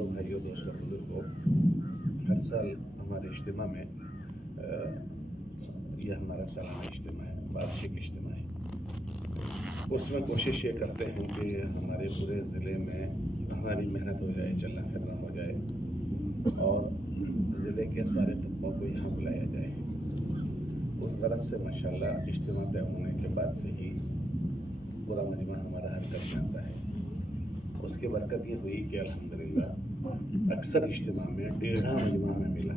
अजीज़ों भाइयों दोस्तों बुजुर्गों, हर साल हमारे इज्तिमा में यह हमारा सालाना इज्तिमा है, वार्षिक इज्तिमा है। उसमें कोशिश ये करते हैं कि हमारे पूरे ज़िले में हमारी मेहनत हो जाए, चलना फिरना हो जाए और ज़िले के सारे तबकों को यहाँ बुलाया जाए। उस गरज से माशाअल्लाह इज्तिमा तय होने के बाद से ही पूरा मजमा हमारा हरकत में आता है। उसकी बरकत ये हुई कि अल्हम्दुलिल्लाह अक्सर इज्तिमा में 1.5 मजमा में मिला,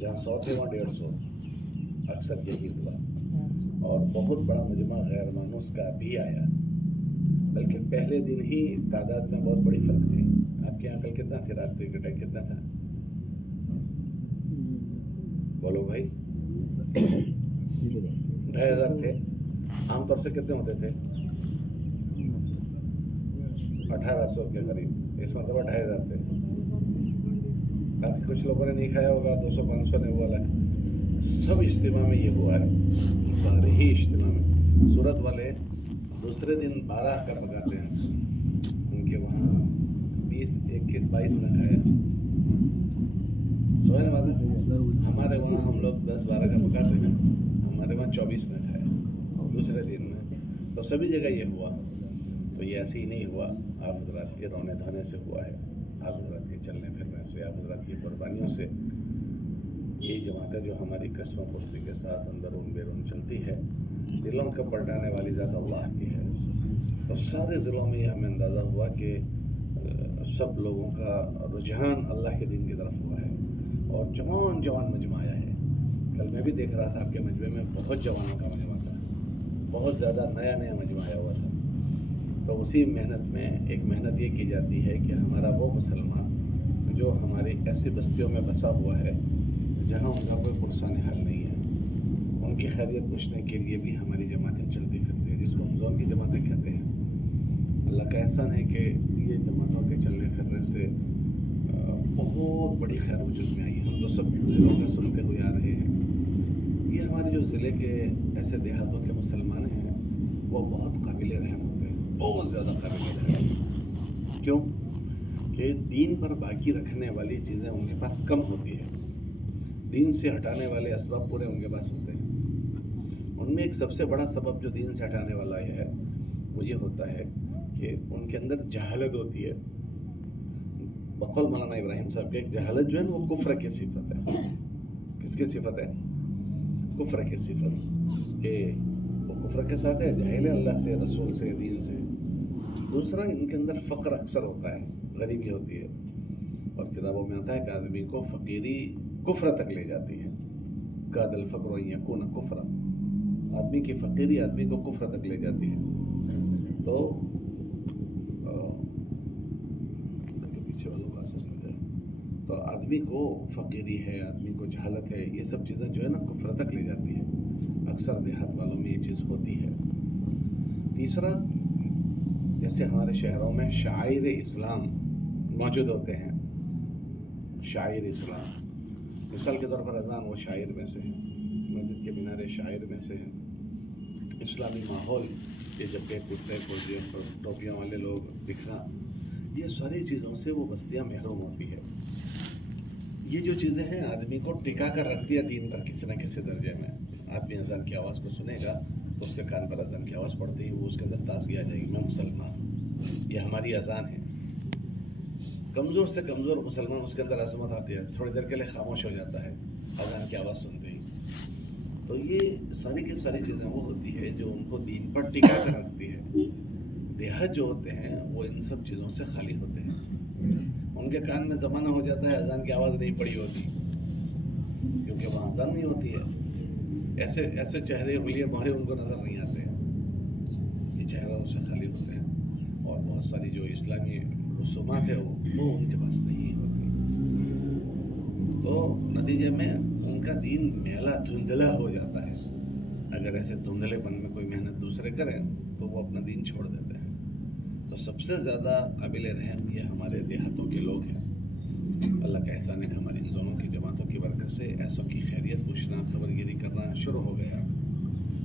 जहाँ 100 थे वहाँ 150, अक्सर यही हुआ। और बहुत बड़ा मजमा गैर मानूस का भी आया, बल्कि पहले दिन ही तादाद में बहुत बड़ी फर्क थी। आपके यहाँ कल कितना थे? रात को अटैक कितना था? बोलो भाई। 2,500 थे। आमतौर से कितने होते थे? 1,800 के करीब। इस मतलब 2,500 थे। बाकी कुछ लोगों ने नहीं खाया होगा, 200-500 ने हुआ। सब इज्तिमा में ये हुआ है, सारे ही इज्तिमा में। सूरत वाले दूसरे दिन 12 का पकाते हैं, उनके वहाँ 20, 21, 22 न खाया। सोए वाला हमारे वहाँ हम लोग 10-12 का पकाते हैं, हमारे वहाँ 24 न खाया दूसरे दिन में। तो सभी जगह ये हुआ। तो ये ऐसे ही नहीं हुआ, आप हज़रात के रोने धोने से हुआ है, आप हज़रात के चलने फिरने से, आप हज़रात की कुर्बानियों से। ये जमातें जो हमारी कसम कुर्सी के साथ अंदरून बैरून चलती है, दिलों को पलटाने वाली ज़ात अल्लाह की है। तो सारे ज़िलों में ये हमें अंदाज़ा हुआ कि सब लोगों का रुझान अल्लाह के दीन की तरफ हुआ है और जवान जवान मजमा आया है। कल मैं भी देख रहा था आपके मजमे में बहुत जवानों का मजमा था, बहुत ज़्यादा नया नया मजमा आया हुआ था। तो उसी मेहनत में एक मेहनत ये की जाती है कि हमारा वो मुसलमान जो हमारी ऐसी बस्तियों में बसा हुआ है जहाँ उनका कोई पुरसान हाल नहीं है, उनकी खैरियत पूछने के लिए भी हमारी जमातें चलती फिरती है, जिसको हम जोन की जमातें कहते हैं। अल्लाह का एहसान है कि ये जमातों के चलने फिरने से बहुत बड़ी खैर वजूद में आई। हम तो सब ज़िलों में सुनते हुए आ रहे हैं। ये हमारे जो ज़िले के ऐसे देहातों के मुसलमान हैं वो बहुत काबिल रहम होते हैं, बहुत ज़्यादा काबिल रहम। क्यों? कि दीन पर बाकी रखने वाली चीज़ें उनके पास कम होती है, दीन से हटाने वाले असबाब पूरे उनके पास होते हैं। उनमें एक सबसे बड़ा सबब जो दीन से हटाने वाला है वो ये होता है कि उनके अंदर जहालत होती है। बकौल मौलाना इब्राहिम साहब के, एक जहालत जो है वो कुफ्र की सिफत है। किसकी सिफत है? कुफ्र की सिफत, कि वो कुफ्र के साथ है, जाहिल है अल्लाह से, रसूल से, दीन से। दूसरा, इनके अंदर फ़क्र अक्सर होता है, गरीबी होती है। और किताबों में आता है कि आदमी को फ़कीरी कुफ्र तक ले जाती है। कादल फ़क्र यकून कुफ्र, आदमी की फ़कीरी आदमी को कुफ्र तक ले जाती है। तो पीछे वालों का असर नहीं है। तो आदमी को फ़कीरी है, आदमी को जहालत है, ये सब चीज़ें जो है ना कुफ्र तक ले जाती है। अक्सर देहात वालों में ये चीज़ होती है। तीसरा, जैसे हमारे शहरों में शायर इस्लाम मौजूद होते हैं, शायर इस्लाम, मिसाल के तौर पर अज़ान वो शायर में से है, मस्जिद के मीनारे शायर में से है, इस्लामी माहौल, ये जब के कुर्ते टोपियों वाले लोग दिखना, ये सारी चीज़ों से वो बस्तियाँ महरूम होती है। ये जो चीज़ें हैं आदमी को टिका कर रख दिया दीन पर किसी न किसी दर्जे में। आदमी अज़ान की आवाज़ को सुनेगा तो उसके कान पर अज़ान की आवाज़ पड़ती ही वो उसके अंदर ताज़गी आ जाएगी, मैं मुसलमान, ये हमारी अज़ान है। कमज़ोर से कमज़ोर मुसलमान, उसके अंदर अज़मत आती है, थोड़ी देर के लिए खामोश हो जाता है अज़ान की आवाज़ सुनते ही। तो ये सारी की सारी चीज़ें वो होती है जो उनको दीन पर टिका कर रखती है। देहात जो होते हैं वो इन सब चीज़ों से खाली होते हैं, उनके कान में ज़माना हो जाता है अज़ान की आवाज़ नहीं पड़ी होती, क्योंकि वहाँ अज़ान नहीं होती है। ऐसे ऐसे चेहरे हुलिये मोहरे उनको नज़र नहीं आते हैं, ये चेहरा उससे खाली होते हैं। और बहुत सारी जो इस्लामी रसूमात है वो उनके पास नहीं होती। तो नतीजे में उनका दीन मेला धुंधला हो जाता है। अगर ऐसे धुंधलेपन में कोई मेहनत दूसरे करें तो वो अपना दीन छोड़ देते हैं। तो सबसे ज़्यादा काबिल रहम ये हमारे देहातों के लोग हैं। अल्लाह का एहसान है हमारी इन दोनों की जमातों की बरकत से ऐसों की खैरियत पूछना, खबरगिरी करना शुरू हो गया।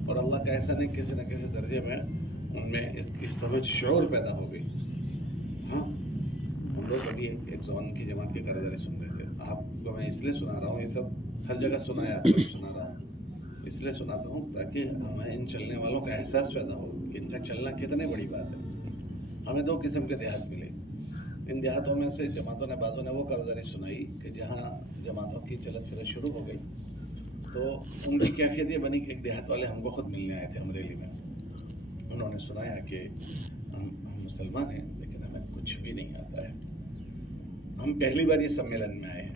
और अल्लाह का एहसान है किसी न किसी दर्जे में उनमें इसकी समझ शऊर पैदा हो गई। हाँ, हम लोग अभी ایک زون کی جماعت کی کارگزاری سن رہے تھے. آپ کو میں اس لیے سنا رہا ہوں, یہ سب ہر جگہ سنا ہے, آپ کو سنا رہا ہوں, اس لیے سناتا ہوں تاکہ ہمیں ان چلنے والوں کا احساس پیدا ہو کہ ان کا چلنا کتنی بڑی بات ہے. ہمیں 2 قسم کے دیہات ملے. ان دیہاتوں میں سے جماعتوں نے بعضوں نے وہ کارگزاری سنائی کہ جہاں جماعتوں کی چلت پھرت شروع ہو گئی تو ان کی کیفیت یہ بنی کہ ایک دیہات والے ہم کو خود ملنے آئے تھے امریلی میں. انہوں نے سنایا کہ ہم مسلمان ہیں لیکن ہمیں کچھ بھی نہیں آتا ہے. ہم پہلی بار یہ سمیلن میں آئے ہیں.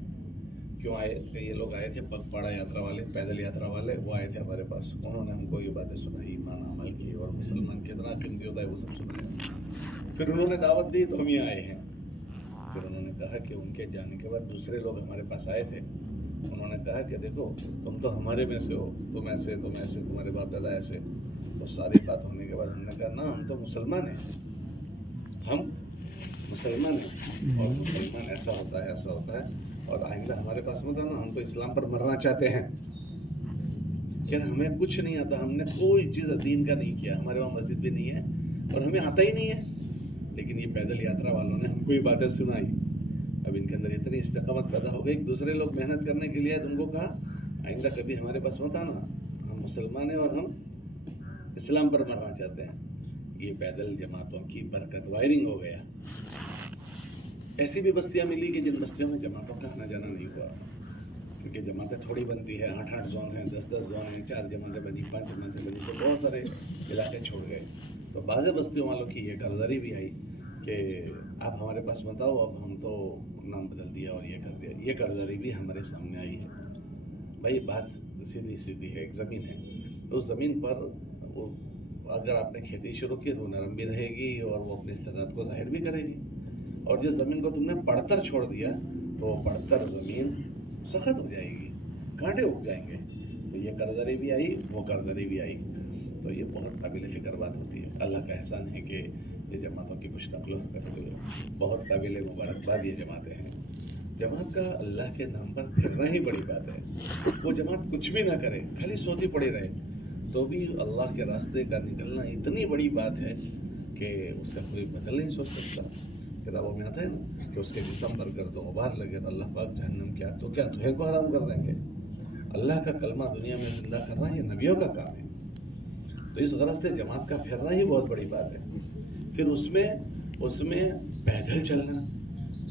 کیوں آئے کہ یہ لوگ آئے تھے پگپاڑا یاترا والے, پیدل یاترا والے, وہ آئے تھے ہمارے پاس. انہوں نے ہم کو یہ باتیں سنائی, ایمان عمل کی اور مسلمان کتنا قیمتی ہوتا ہے وہ سب سنایا. پھر انہوں نے دعوت دی تو ہم یہ آئے ہیں. پھر انہوں نے کہا کہ ان کے جانے کے بعد دوسرے لوگ ہمارے پاس آئے تھے. انہوں نے کہا کہ دیکھو تم تو ہمارے میں سے ہو, تم ایسے تمہارے باپ دادا ایسے. تو ساری بات ہونے کے بعد ہم نے کہا نا ہم تو مسلمان ہیں, ہم مسلمان ہیں اور مسلمان ایسا ہوتا ہے اور آئندہ ہمارے پاس مت آنا, ہم تو اسلام پر مرنا چاہتے ہیں. کہ ہمیں کچھ نہیں آتا, ہم نے کوئی چیز دین کا نہیں کیا, ہمارے وہاں مسجد بھی نہیں ہے اور ہمیں آتا ہی نہیں ہے. لیکن یہ پیدل یاترا والوں نے ہم کو یہ باتیں سنائی. اب ان کے اندر اتنی استقامت پیدا ہو گئی. دوسرے لوگ محنت کرنے کے لیے ان کو کہا آئندہ کبھی ہمارے پاس مت آنا, ہم مسلمان ہیں اور ہم اسلام پر مرنا چاہتے ہیں. یہ پیدل جماعتوں کی برکت, وائرنگ ہو گیا. ایسی بھی بستیاں ملی کہ جن بستیوں میں جماعتوں کا آنا جانا نہیں ہوا, کیونکہ جماعتیں تھوڑی بنتی ہے, 8 زون ہیں, 10 زون ہیں, 4 جماعتیں بنی, 5 جماعتیں بنی, تو بہت سارے علاقے چھوڑ گئے. تو بعض بستیوں والوں کی یہ کارگزاری بھی آئی کہ آپ ہمارے پاس مت آؤ, اب ہم تو نام بدل دیا اور یہ کر دیا. یہ کارگزاری بھی ہمارے سامنے آئی ہے. بھائی بات سیدھی ہے, ایک زمین ہے, تو اس زمین پر وہ اگر آپ نے کھیتی شروع کی تو وہ نرم بھی رہے گی اور وہ اپنی استعداد کو ظاہر بھی کرے گی. اور جس زمین کو تم نے پڑتر چھوڑ دیا تو وہ پڑتر زمین سخت ہو جائے گی, کانٹے اگ جائیں گے. تو یہ کارگزاری بھی آئی, وہ کارگزاری بھی آئی. تو یہ بہت قابل فکر بات ہوتی ہے. اللہ کا احسان ہے کہ یہ جماعتوں کی کچھ نقل و حرکت ہوئی ہے. بہت قابل مبارکباد یہ جماعتیں ہیں. جماعت کا اللہ کے نام پر پھرنا ہی بڑی بات ہے. وہ جماعت کچھ بھی نہ کرے, خالی سوتی پڑی رہے, تو بھی اللہ کے راستے کا نکلنا اتنی بڑی بات ہے کہ اس کا کوئی بدل نہیں سوچ سکتا. کتابوں میں آتا ہے نا کہ اس کے جسم پر گرد و غبار لگے تو اللہ پاک جہنم کیا تو کیا تجھے کو حرام کر دیں گے. اللہ کا کلمہ دنیا میں زندہ کرنا یہ نبیوں کا کام ہے. تو اس غرض سے جماعت کا پھرنا ہی بہت بڑی بات ہے. پھر اس میں پیدل چلنا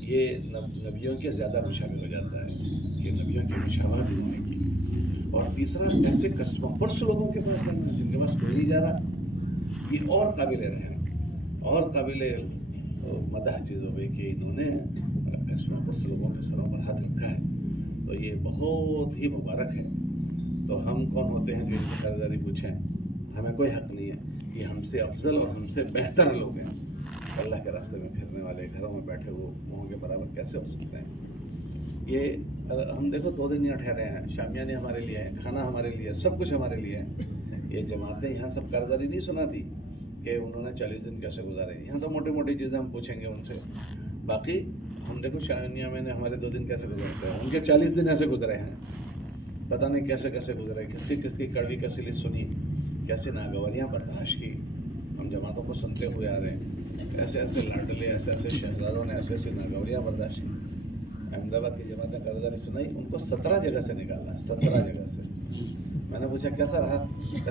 یہ نبیوں کے زیادہ مشابہ ہو جاتا ہے کہ نبیوں کی مشابہت ہونے کی. اور تیسرا ایسے قسم پرس لوگوں کے پاس جانا جن کے پاس کوئی نہیں جا رہا, یہ اور قابل رحم اور قابل مدح چیز ہو گئی کہ انہوں نے قسم پرس لوگوں کے سروں پر ہاتھ رکھا ہے. تو یہ بہت ہی مبارک ہے. تو ہم کون ہوتے ہیں جو ان کی کارگزاری پوچھیں؟ ہمیں کوئی حق نہیں ہے. یہ ہم سے افضل اور ہم سے بہتر لوگ ہیں. اللہ کے راستے میں پھرنے والے گھروں میں بیٹھے ہوئے وہاں کے برابر کیسے ہو سکتے ہیں؟ یہ ہم دیکھو 2 دن یہاں ٹھہرے ہیں, شامیانے ہمارے لیے ہیں, کھانا ہمارے لیے, سب کچھ ہمارے لیے ہے. یہ جماعتیں یہاں سب کارگزاری نہیں سناتی کہ انہوں نے 40 دن کیسے گزارے. یہاں تو موٹی موٹی چیزیں ہم پوچھیں گے ان سے. باقی ہم دیکھو شامیاں میں نے ہمارے 2 دن کیسے گزرتے ہیں, ان کے 40 دن ایسے گزرے ہیں. پتہ نہیں کیسے گزرے, کس کی کڑوی کسیلی سنی, کیسے ناگوریاں برداشت کی. ہم جماعتوں کو سنتے ہوئے آ رہے ہیں. ایسے لاڈلے, ایسے شہزادوں نے ایسے ناگوریاں برداشت کی. احمد آباد کی جماعتیں کارگزاری سنائی, ان کو 17 جگہ سے نکالا, 17 جگہ سے. میں نے پوچھا کیسا رہا؟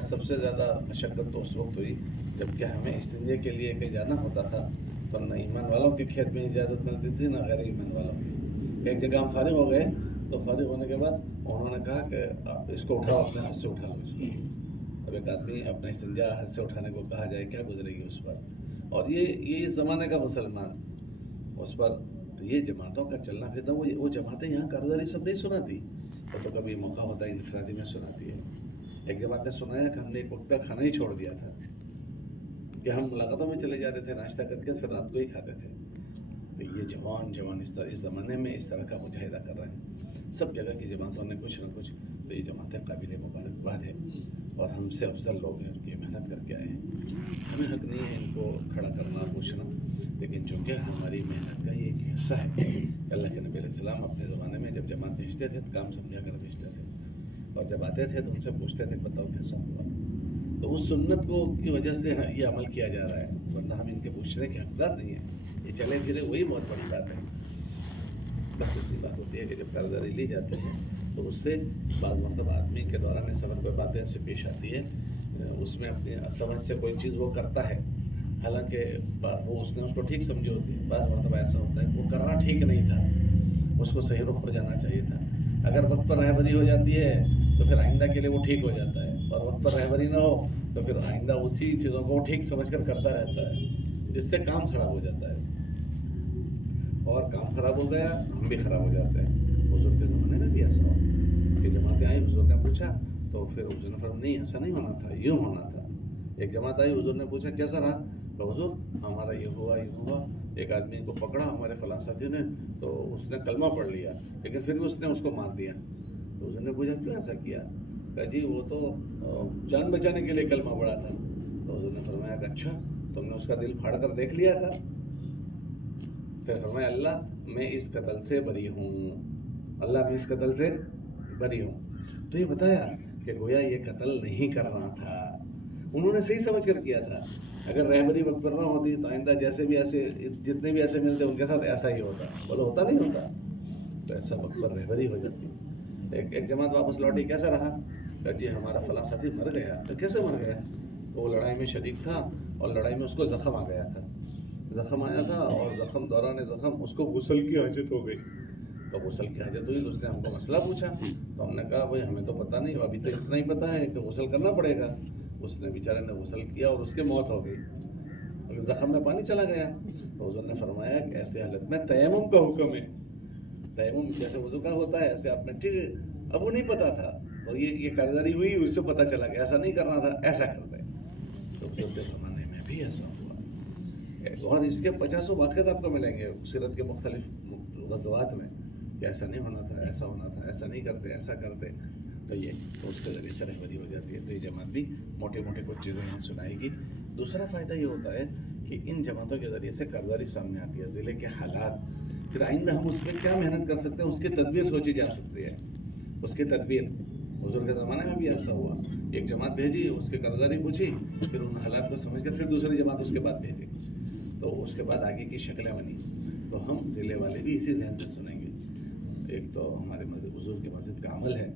سب سے زیادہ مشقت تو اس وقت ہوئی جب کہ ہمیں استنجے کے لیے کہ جانا ہوتا تھا تو نہ ایمان والوں کے کھیت میں اجازت ملتی تھی نہ غیر ایمان والوں کی. ایک جگہ ہم فارغ ہو گئے تو فارغ ہونے کے بعد انہوں نے کہا کہ آپ اس کو اٹھاؤ, اپنے ہاتھ سے اٹھا لو اس کو. اب ایک آدمی اپنا استنجا ہاتھ سے اٹھانے کو کہا جائے, کیا گزرے گی اس پر؟ اور یہ زمانے کا مسلمان اس پر. تو یہ جماعتوں کا چلنا پھرنا, وہ جماعتیں یہاں کارگزاری سب نہیں سناتی. تو کبھی موقع ہوتا ہے انفرادی میں سناتی ہے. ایک جماعت نے سنایا کہ ہم نے ایک وقت کا کھانا ہی چھوڑ دیا تھا کہ ہم ملاقاتوں میں چلے جاتے تھے ناشتہ کر کے, پھر رات کو ہی کھاتے تھے. تو یہ جوان اس زمانے میں اس طرح کا مجاہدہ کر رہے ہیں. سب جگہ کی جماعتوں نے کچھ نہ کچھ. تو یہ جماعتیں قابل مبارکباد ہے اور ہم سے افضل لوگ ہیں, یہ محنت کر کے آئے ہیں. ہمیں حق نہیں ہے ان کو کھڑا کرنا پوچھنا, لیکن چونکہ ہماری محنت کا یہ ایک حصہ ہے. اللہ کے نبی علیہ السلام اپنے زمانے میں جب جماعت بھیجتے تھے تو کام سمجھا کر بھیجتے تھے, اور جب آتے تھے تو ان سے پوچھتے تھے بتاؤ کیسا ہوا. تو اس سنت کو کی وجہ سے یہ عمل کیا جا رہا ہے, ورنہ ہم ان کے پوچھنے کے حقدار نہیں ہیں. یہ چلے پھرے وہی بہت بڑی بات ہے. بس اتنی بات ہوتی ہے کہ جب قرضداری لی جاتی ہے تو اس سے بعض مطلب آدمی کے دوران سفر پہ باتیں ایسے پیش آتی ہے، اس میں اپنی سمجھ سے کوئی چیز وہ کرتا ہے، حالانکہ وہ اس نے اس کو ٹھیک سمجھی ہوتی ہے. بعض مرتبہ ایسا ہوتا ہے کہ وہ کرنا ٹھیک نہیں تھا، اس کو صحیح رخ پر جانا چاہیے تھا. اگر وقت پر رہبری ہو جاتی ہے تو پھر آئندہ کے لیے وہ ٹھیک ہو جاتا ہے، اور وقت پر رہبری نہ ہو تو پھر آئندہ اسی چیزوں کو ٹھیک سمجھ کر کرتا رہتا ہے، جس سے کام خراب ہو جاتا ہے، اور کام خراب ہو گیا ہم بھی خراب ہو جاتے ہیں. حضور کے زمانے میں بھی ایسا ہو کہ جماعتیں آئی، حضور نے پوچھا تو پھر حضور نے فرمایا نہیں ایسا نہیں ہونا تھا، یوں ہونا تھا. ایک جماعت آئی، حضور نے پوچھا کیسا رہا، تو حضور ہمارا یہ ہوا. ایک آدمی کو پکڑا ہمارے فلاں ساتھی نے، تو اس نے کلمہ پڑھ لیا لیکن پھر بھی اس نے اس کو مار دیا. تو حضور نے پوچھا کیوں ایسا کیا، کہا جی وہ تو جان بچانے کے لیے کلمہ پڑھا تھا. تو حضور نے فرمایا کہ اچھا تم نے اس کا دل پھاڑ کر دیکھ لیا تھا. پھر فرمایا اللہ میں اس قتل سے بری ہوں، اللہ میں اس قتل سے بری ہوں. تو یہ بتایا کہ گویا یہ قتل نہیں کرنا تھا، انہوں نے صحیح سمجھ کر کیا تھا. اگر رہبری وقت پر نہ ہوتی تو آئندہ جیسے بھی ایسے جتنے بھی ایسے ملتے ان کے ساتھ ایسا ہی ہوتا، بولو ہوتا نہیں ہوتا. تو ایسا وقت پر رہبری ہو جاتی. ایک جماعت واپس لوٹی، کیسا رہا، کہ جی ہمارا فلاں ساتھی مر گیا. تو کیسے مر گیا، تو وہ لڑائی میں شریک تھا اور لڑائی میں اس کو زخم آ گیا تھا، زخم آیا تھا اور زخم دوران زخم اس کو غسل کی حاجت ہو گئی. تو غسل کی حاجت ہوئی تو اس نے ہم کو مسئلہ پوچھا، تو ہم نے کہا بھائی ہمیں تو پتہ نہیں، ابھی تو اتنا ہی پتہ ہے کہ غسل کرنا پڑے گا. اس نے بیچارے نے غسل کیا اور اس کی موت ہو گئی، زخم میں پانی چلا گیا. تو حضور نے فرمایا کہ ایسے حالت میں تیمم کا حکم ہے. تیمم جیسے وضو کا ہوتا ہے ایسے آپ نے ٹھیک ہے. اب وہ نہیں پتا تھا تو یہ قرضداری ہوئی، اس سے پتہ چلا کہ ایسا نہیں کرنا تھا، ایسا کرتے. تو حضور کے زمانے میں بھی ایسا ہوا، اور اس کے 50 واقعات آپ کو ملیں گے سیرت کے مختلف غزوات میں کہ ایسا نہیں ہونا تھا، ایسا ہونا تھا، ایسا نہیں کرتے، ایسا کرتے. تو یہ تو اس کے ذریعے سے رہبری ہو جاتی ہے. تو یہ جماعت بھی موٹے موٹے کچھ چیزیں یہاں سنائے گی. دوسرا فائدہ یہ ہوتا ہے کہ ان جماعتوں کے ذریعے سے قرضداری سامنے آتی ہے، ضلع کے حالات، پھر آئندہ ہم اس میں کیا محنت کر سکتے ہیں اس کی تدبیر سوچی جا سکتی ہے. اس کی تدبیر حضور کے زمانے میں بھی ایسا ہوا، ایک جماعت بھیجی، اس کی قرضداری پوچھی، پھر ان حالات کو سمجھ کر پھر دوسری جماعت اس کے بعد بھیجی، تو اس کے بعد آگے کی شکلیں بنی. تو ہم ضلع والے بھی اسی ذہن سے سنیں گے. ایک تو ہمارے مسجد حضور کی مسجد کا عمل ہے،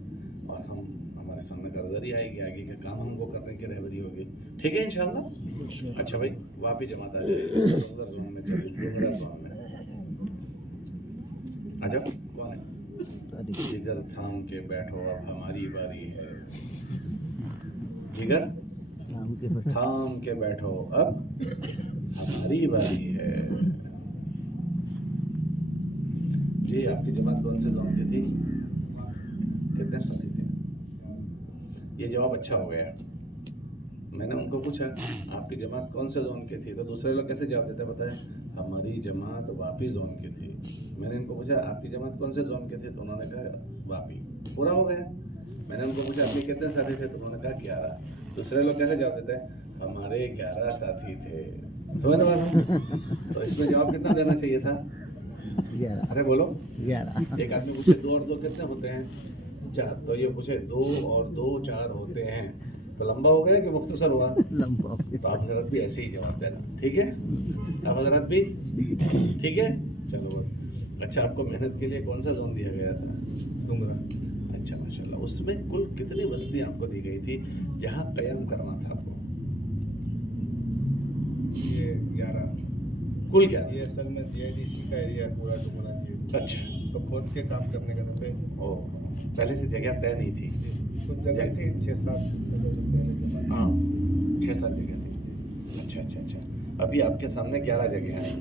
اور ہمارے سامنے قرضداری آئے گی، آگے کا کام ہم کو کرنے کی رہبری ہوگی. ٹھیک ہے انشاءاللہ. اچھا بھائی وہاں پہ جماعت آ جائے زون میں اچھا کون ہے، جگر تھام کے بیٹھو اب ہماری باری ہے، جگر تھام کے بیٹھو اب ہماری باری ہے. جی آپ کی جماعت کون سے زون کی تھی، کتنے ساتھی تھے؟ یہ جواب اچھا ہو گیا. میں نے ان کو پوچھا آپ کی جماعت کون سے زون کی تھی، تو دوسرے لوگ کیسے جواب دیتے بتائیں، ہماری جماعت واپی زون کی تھی. میں نے ان کو پوچھا آپ کی جماعت کون سے زون کی تھی، تو انہوں نے کہا واپی. پورا ہو گیا. میں نے ان کو پوچھا آپ کے کتنے ساتھی تھے، تو انہوں نے کہا 11. دوسرے لوگ کیسے جواب دیتے ہیں، ہمارے 11 ساتھی تھے. سمجھ رہے؟ تو اس میں جواب کتنا دینا چاہیے تھا، 11. ارے بولو 11. ایک آدمی پوچھے 2 اور 2 کتنے ہوتے ہیں، 4. تو یہ پوچھے 2 اور 2 4 ہوتے ہیں، تو لمبا ہو گیا کہ مختصر ہوا، لمبا. تو آپ حضرت بھی ایسے ہی جواب دینا، ٹھیک ہے؟ آپ حضرت بھی ٹھیک ہے. چلو اچھا آپ کو محنت کے لیے کون سا زون دیا گیا تھا، ڈونگرا. اچھا ماشاء اللہ. اس میں کل کتنی بستی آپ کو دی گئی تھی جہاں قیام کرنا تھا آپ کو؟ یہ 11 کل کیا؟ یہ اصل میں DIDC کا ایریا پورا ڈومرا جی. اچھا تو کھود کے کام کرنے کا تھا. او پہلے سے جگہ طے نہیں تھی؟ کچھ جگہ تھی 6-7 پہلے کے بعد. ہاں 6-7 جگہ تھی. اچھا اچھا اچھا. ابھی آپ کے سامنے 11 جگہ ہیں،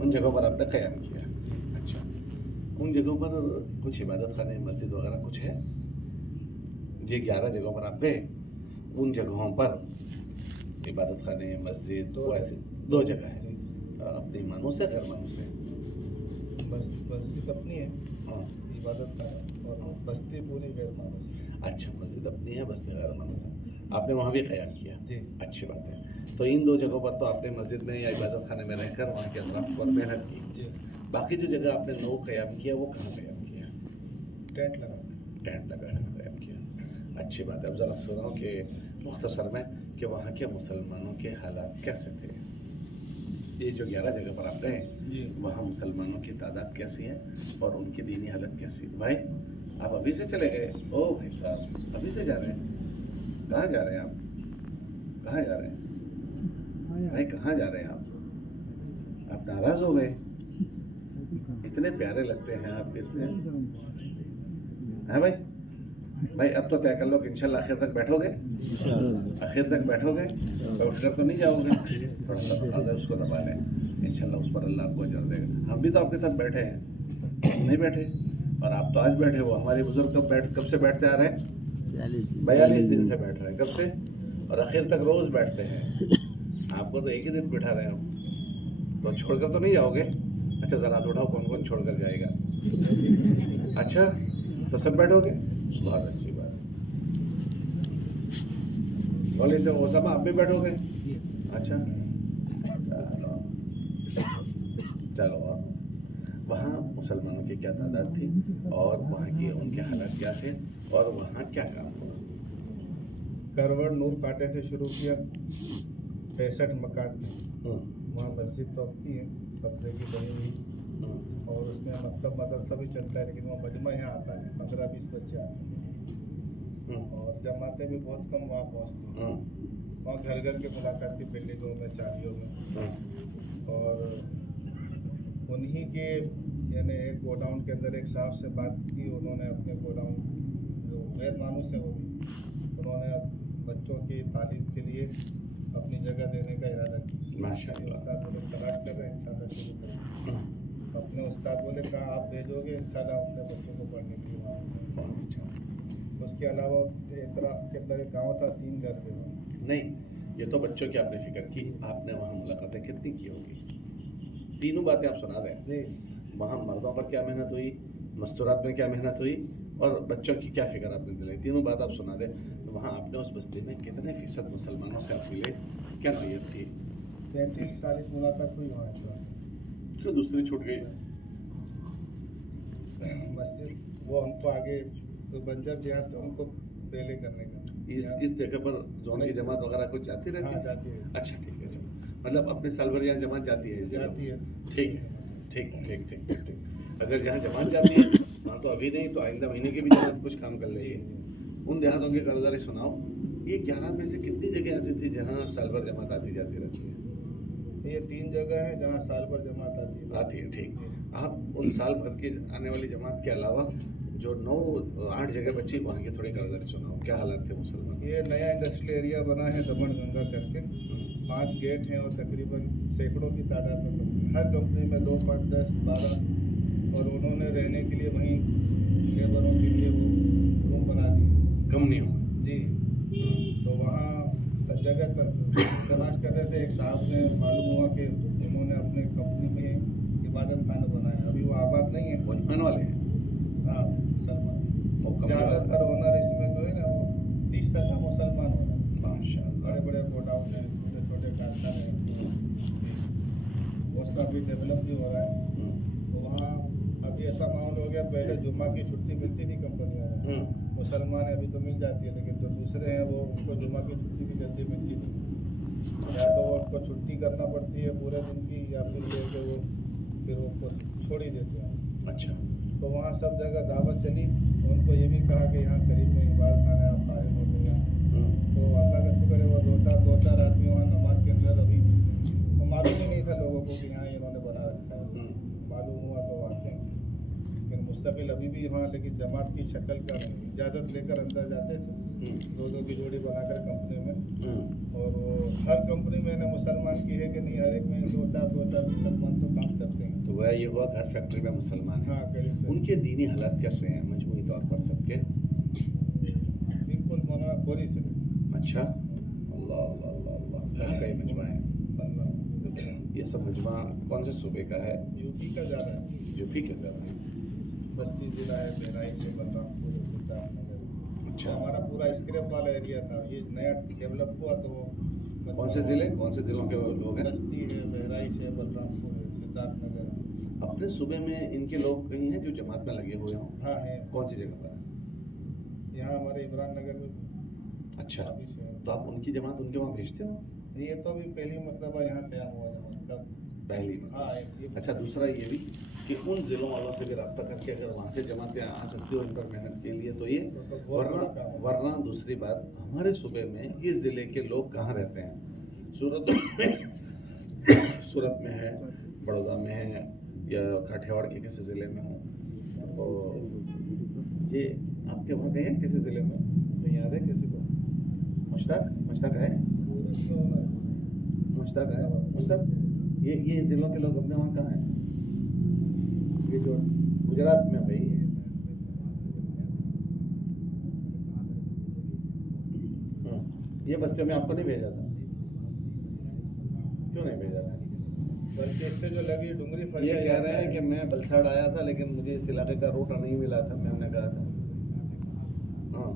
ان جگہوں پر آپ نے قیام کیا. اچھا ان جگہوں پر کچھ عبادت خانے مسجد وغیرہ کچھ ہے؟ جی 11 جگہوں پر آپ گئے، ان جگہوں پر عبادت خانے مسجد تو ایسے 2 جگہ ہے، اپنی مانوں سے غیر مانوں سے؟ مسجد اپنی ہے، ہاں عبادت خانہ، اور بستی پوری غیر مانوں سے. اچھا مسجد اپنی ہے، بستی غیر مانوں سے. آپ نے وہاں بھی قیام کیا؟ جی. اچھی بات ہے. تو ان 2 جگہوں پر تو آپ نے مسجد میں یا عبادت خانے میں رہ کر وہاں کے اطراف پر محنت کی. جی. باقی جو جگہ آپ نے نو قیام کیا وہ کہاں قیام کیا؟ ٹینٹ لگا. ٹینٹ لگا کر قیام کیا. اچھی بات ہے. اب ذرا سنو کہ مختصر میں کہ وہاں کے مسلمانوں کے حالات کیسے تھے. ये जो 11 जगह पर आप गए जी वहाँ मुसलमानों की तादाद कैसी है और उनकी दीनी हालत कैसी है? भाई आप अभी से चले गए? ओ भाई साहब अभी से जा रहे हैं? कहाँ जा रहे हैं आप? कहाँ जा रहे हैं भाई? कहाँ जा रहे हैं आप नाराज हो गए? इतने प्यारे लगते हैं आप, इतने हैं भाई। भाई अब तो तय कर लो कि इंशाल्लाह आखिर तक बैठोगे? आखिर तक बैठोगे तो उठकर तो नहीं जाओगे? थोड़ा सा अगर उसको दबा लें, इंशाल्लाह उस पर अल्लाह आपको अजर देगा। हम भी तो आपके साथ बैठे हैं, नहीं बैठे? और आप तो आज बैठे हो। हमारे बुजुर्ग कब से बैठते आ रहे हैं? 42 दिन से बैठ रहे हैं। कब से? और आखिर तक रोज बैठते हैं। आपको तो एक ही दिन बिठा रहे हो, तो छोड़कर तो नहीं जाओगे? अच्छा जरा हाथ उठाओ, कौन कौन छोड़कर जाएगा? अच्छा तो सब बैठोगे? बहुत अच्छी बात है। मौलवी से ओसामा आप भी बैठोगे? अच्छा चलो। वहाँ मुसलमानों की क्या तादाद थी और वहाँ की उनके हालात क्या थे और वहाँ क्या काम हुआ? करवड़ नूर काटे से शुरू किया, 65 मकान थे। वहाँ मस्जिद तो अपनी है, कब्जे की बनी हुई, और उसमें मतलब मदरसा भी चलता है, लेकिन वो मजमा यहाँ आता है, 15-20 बच्चे आते हैं, और जमातें भी बहुत कम वहाँ पहुँचती हैं। वहाँ घर घर की मुलाकात की बिल्डिंगों में, चालियों में, और उन्हीं के यानी एक गोडाउन के अंदर एक साहब से बात की, उन्होंने अपने गोडाउन जो गैर मानूस है वो भी, उन्होंने बच्चों की तालीम के लिए अपनी जगह देने का इरादा किया। माशाअल्लाह। उस्ताद बोले तलाश कर रहे हैं, इंशाल्लाह शुरू करेंगे। अपने उस्ताद बोले कहा आप भेजोगे, इंशाल्लाह अपने बच्चों को पढ़ने के लिए वहाँ। उसके अलावा इतरा के अंदर एक गाँव था, 3 घर थे वहाँ। नहीं, ये तो बच्चों की आपने फिक्र की, आपने वहाँ मुलाकातें कितनी की होगी? तीनों बातें आप सुना दें। जी वहाँ मर्दों पर क्या मेहनत हुई, मस्तूरात में क्या मेहनत हुई और बच्चों की क्या फिक्र आपने दिलाई, तीनों बात आप सुना दें। तो वहाँ आपने उस बस्ती में कितने फीसद मुसलमानों से आप मिले, क्या नौयत थी? 35-40 मुलाकात हुई वहाँ इस बार। फिर दूसरी छूट गई। मस्जिद वो हमको आगे तो बंजर जहाँ तो हमको पहले करने का इस जगह पर जोन की जमात वगैरह कुछ जाती रहती है? हाँ जाती है। अच्छा ठीक है, चलो मतलब अपने साल भर यहाँ जमात जाती है इस जगह? जाती है। ठीक है, ठीक ठीक ठीक ठीक ठीक। अगर जहाँ जमात जाती है वहाँ तो अभी नहीं तो आइंदा महीने की भी जमात कुछ काम कर लेगी। उन देहातों की कर्जदारी सुनाओ। ये 11 में से कितनी जगह ऐसी थी जहाँ साल भर जमात आती जाती रहती है? ये 3 जगह है जहाँ साल भर जमात आती है। ठीक। आप उन साल भर की आने वाली जमात के अलावा जो 9-8 जगह बची वहाँ की थोड़ी कर्जदारी सुनाओ, क्या हालात थे मुसलमान? ये नया इंडस्ट्रियल एरिया बना है दमन गंगा करके, 5 गेट हैं और तकरीबन सैकड़ों की तादाद में कंपनी, हर कंपनी में 2, 5, 10, 12, और उन्होंने रहने के लिए वहीं लेबरों के लिए वो रूम बना दिए। कम नहीं हुआ? जी तो वहाँ जगह तलाश कर रहे थे, एक साहब ने मालूम हुआ कि उन्होंने अपने कंपनी में इबादत खाना बनाया, अभी वो आबाद नहीं है। वचमैन वाले हैं? हाँ मुसलमान, ज़्यादातर ओनर इसमें जो है ना वो 30% मुसलमान ओनर। माशाअल्लाह। बड़े बड़े गोडाउन हैं, छोटे छोटे कारखाने हैं, वो सब भी डेवलप भी हो रहा है। तो वहाँ अभी ऐसा माहौल हो गया, पहले जुम्मा की छुट्टी मिलती थी कंपनियों में, मुसलमान है अभी तो मिल जाती है, लेकिन जो दूसरे हैं वो उनको जुम्मा की छुट्टी भी जल्दी मिलती नहीं, या तो वो उनको छुट्टी करना पड़ती है पूरे दिन की, या फिर ये कि वो फिर उनको छोड़ ही देते हैं। अच्छा तो वहाँ सब जगह दावत चली, उनको ये भी कहा कि यहाँ करीब में इबादत खाना है, आप फारिग हो गए। तो अल्लाह का शुक्र है वो 2-4 आदमी वहाँ नमाज के अंदर, अभी तो मालूम ही नहीं था लोगों को कि यहाँ इन्होंने बना रखा है, मालूम हुआ तो आते हैं, लेकिन मुस्तकिल अभी भी वहाँ, लेकिन जमात की शक्ल का नहीं, इजाज़त लेकर अंदर जाते थे, 2-2 की जोड़ी बनाकर कंपनी में, और वो हर कंपनी में ना मुसलमान की है कि नहीं, हर एक में 2-4 मुसलमान तो काम करते हैं। तो वह ये हुआ हर फैक्ट्री में मुसलमान है। हाँ करीब से। उनके दीनी हालात कैसे हैं मजमूई तौर पर सबके? बिल्कुल मौलाना खोरी से। अच्छा अल्लाह अल्लाह अल्लाह अल्लाह। कहाँ का ये मजमा है? ये सब मजमा कौन से सूबे का है? यूपी का जा रहा है। यूपी के ज़रा है। बस्ती जिला है, बहराइच से बलरामपुर, सिद्धार्थनगर। अच्छा हमारा पूरा स्क्रैप वाला एरिया था, ये नया डेवलप हुआ तो कौन से जिलों के लोग हैं? बस्ती है, बहराइच है, बलरामपुर है, सिद्धार्थनगर है। अपने सूबे में इनके लोग कहीं हैं जो जमात में लगे हुए हों? हाँ है। कौन सी जगह पर? यहाँ हमारे इमरान नगर में। अच्छा ऑफिस है। तो आप उनकी जमात उनके वहाँ भेजते हो? ये तो अभी पहली मतलब यहाँ तैयार हुआ जमात का, पहली में। हाँ अच्छा, दूसरा ये भी कि उन जिलों वालों से भी रब्ता करके अगर वहाँ से जमातें आ सकती हो इन पर मेहनत के लिए तो ये, वरना दूसरी बात, हमारे सूबे में इस जिले के लोग कहाँ रहते हैं? सूरत में है, बड़ौदा में है, या काठियावाड़ के किसी ज़िले में हो, तो ये आपके वहाँ गए हैं किसी ज़िले में? नहीं याद है किसी को? मुश्ताक है? ये ज़िलों के लोग अपने वहाँ कहाँ हैं? ये जो गुजरात में भाई, ये बस्तियों में आपको नहीं भेजा था? क्यों नहीं भेजा था? बल्कि इससे जो लगी डूंगरी ये कह रहे हैं कि मैं बलसाड़ आया था लेकिन मुझे इस इलाके का रूट नहीं मिला था, मैंने कहा था। हाँ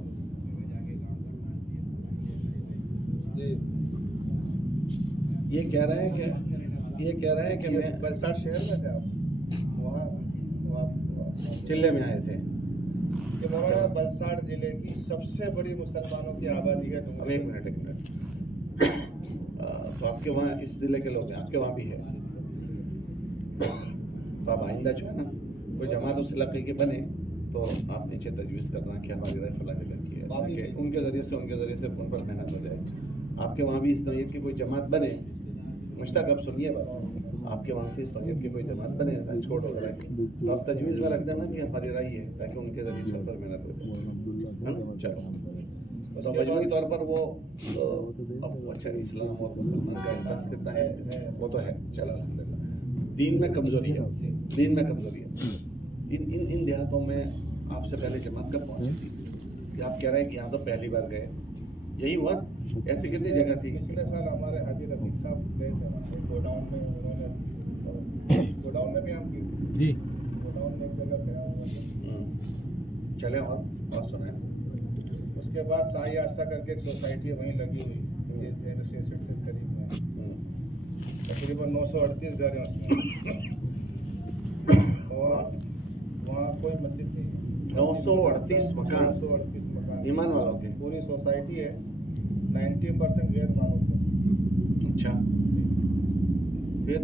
जी, ये कह रहे हैं कि मैं बलसाड़ शहर में थे आप? वहाँ चिल्ले में आए थे। कि मौलाना बलसाड़ जिले की सबसे बड़ी मुसलमानों की आबादी है अब एक मिनट तो आपके वहाँ इस जिले के लोग हैं, आपके वहाँ भी है, तो आप आइंदा जो है ना कोई जमात उस इलाके के बने तो आप नीचे तजवीज़ करना कि हमारी राय फला जगह की है, ताकि उनके ज़रिए से उन पर मेहनत हो जाए। आपके वहाँ भी इस नौयत की कोई जमात बने, मुश्ताक आप सुनिए बात, आपके वहाँ से इस नौयत की कोई जमात बने राजकोट वगैरह की, तो आप तजवीज़ में रख देना कि हमारी राय है, ताकि उनके ज़रिए से उन पर मेहनत हो जाए। चलो, तो मजमूई तौर पर वो अच्छा इस्लाम और मुसलमान का एहसास कितना है वो तो है, चलो अल्हम्दुलिल्लाह। दीन में कमज़ोरी है। इन देहातों में आपसे पहले जमात कब पहुँची थी? कि आप कह रहे हैं कि यहाँ तो पहली बार गए, यही हुआ? ऐसी कितनी जगह थी? पिछले साल हमारे हाजी रफीक साहब गए थे गोडाउन में, उन्होंने गोडाउन में क्याम की जी, गोडाउन में एक जगह क्याम हुआ। चले और सुनाए। उसके बाद साई आस्था करके एक सोसाइटी वहीं लगी हुई से करीब में, तकरीबन 938 घर हैं उसमें, और वहाँ कोई मस्जिद नहीं है। 938 मकान ईमान वालों के, पूरी सोसाइटी है, 90% गैर मानूस है। अच्छा, फिर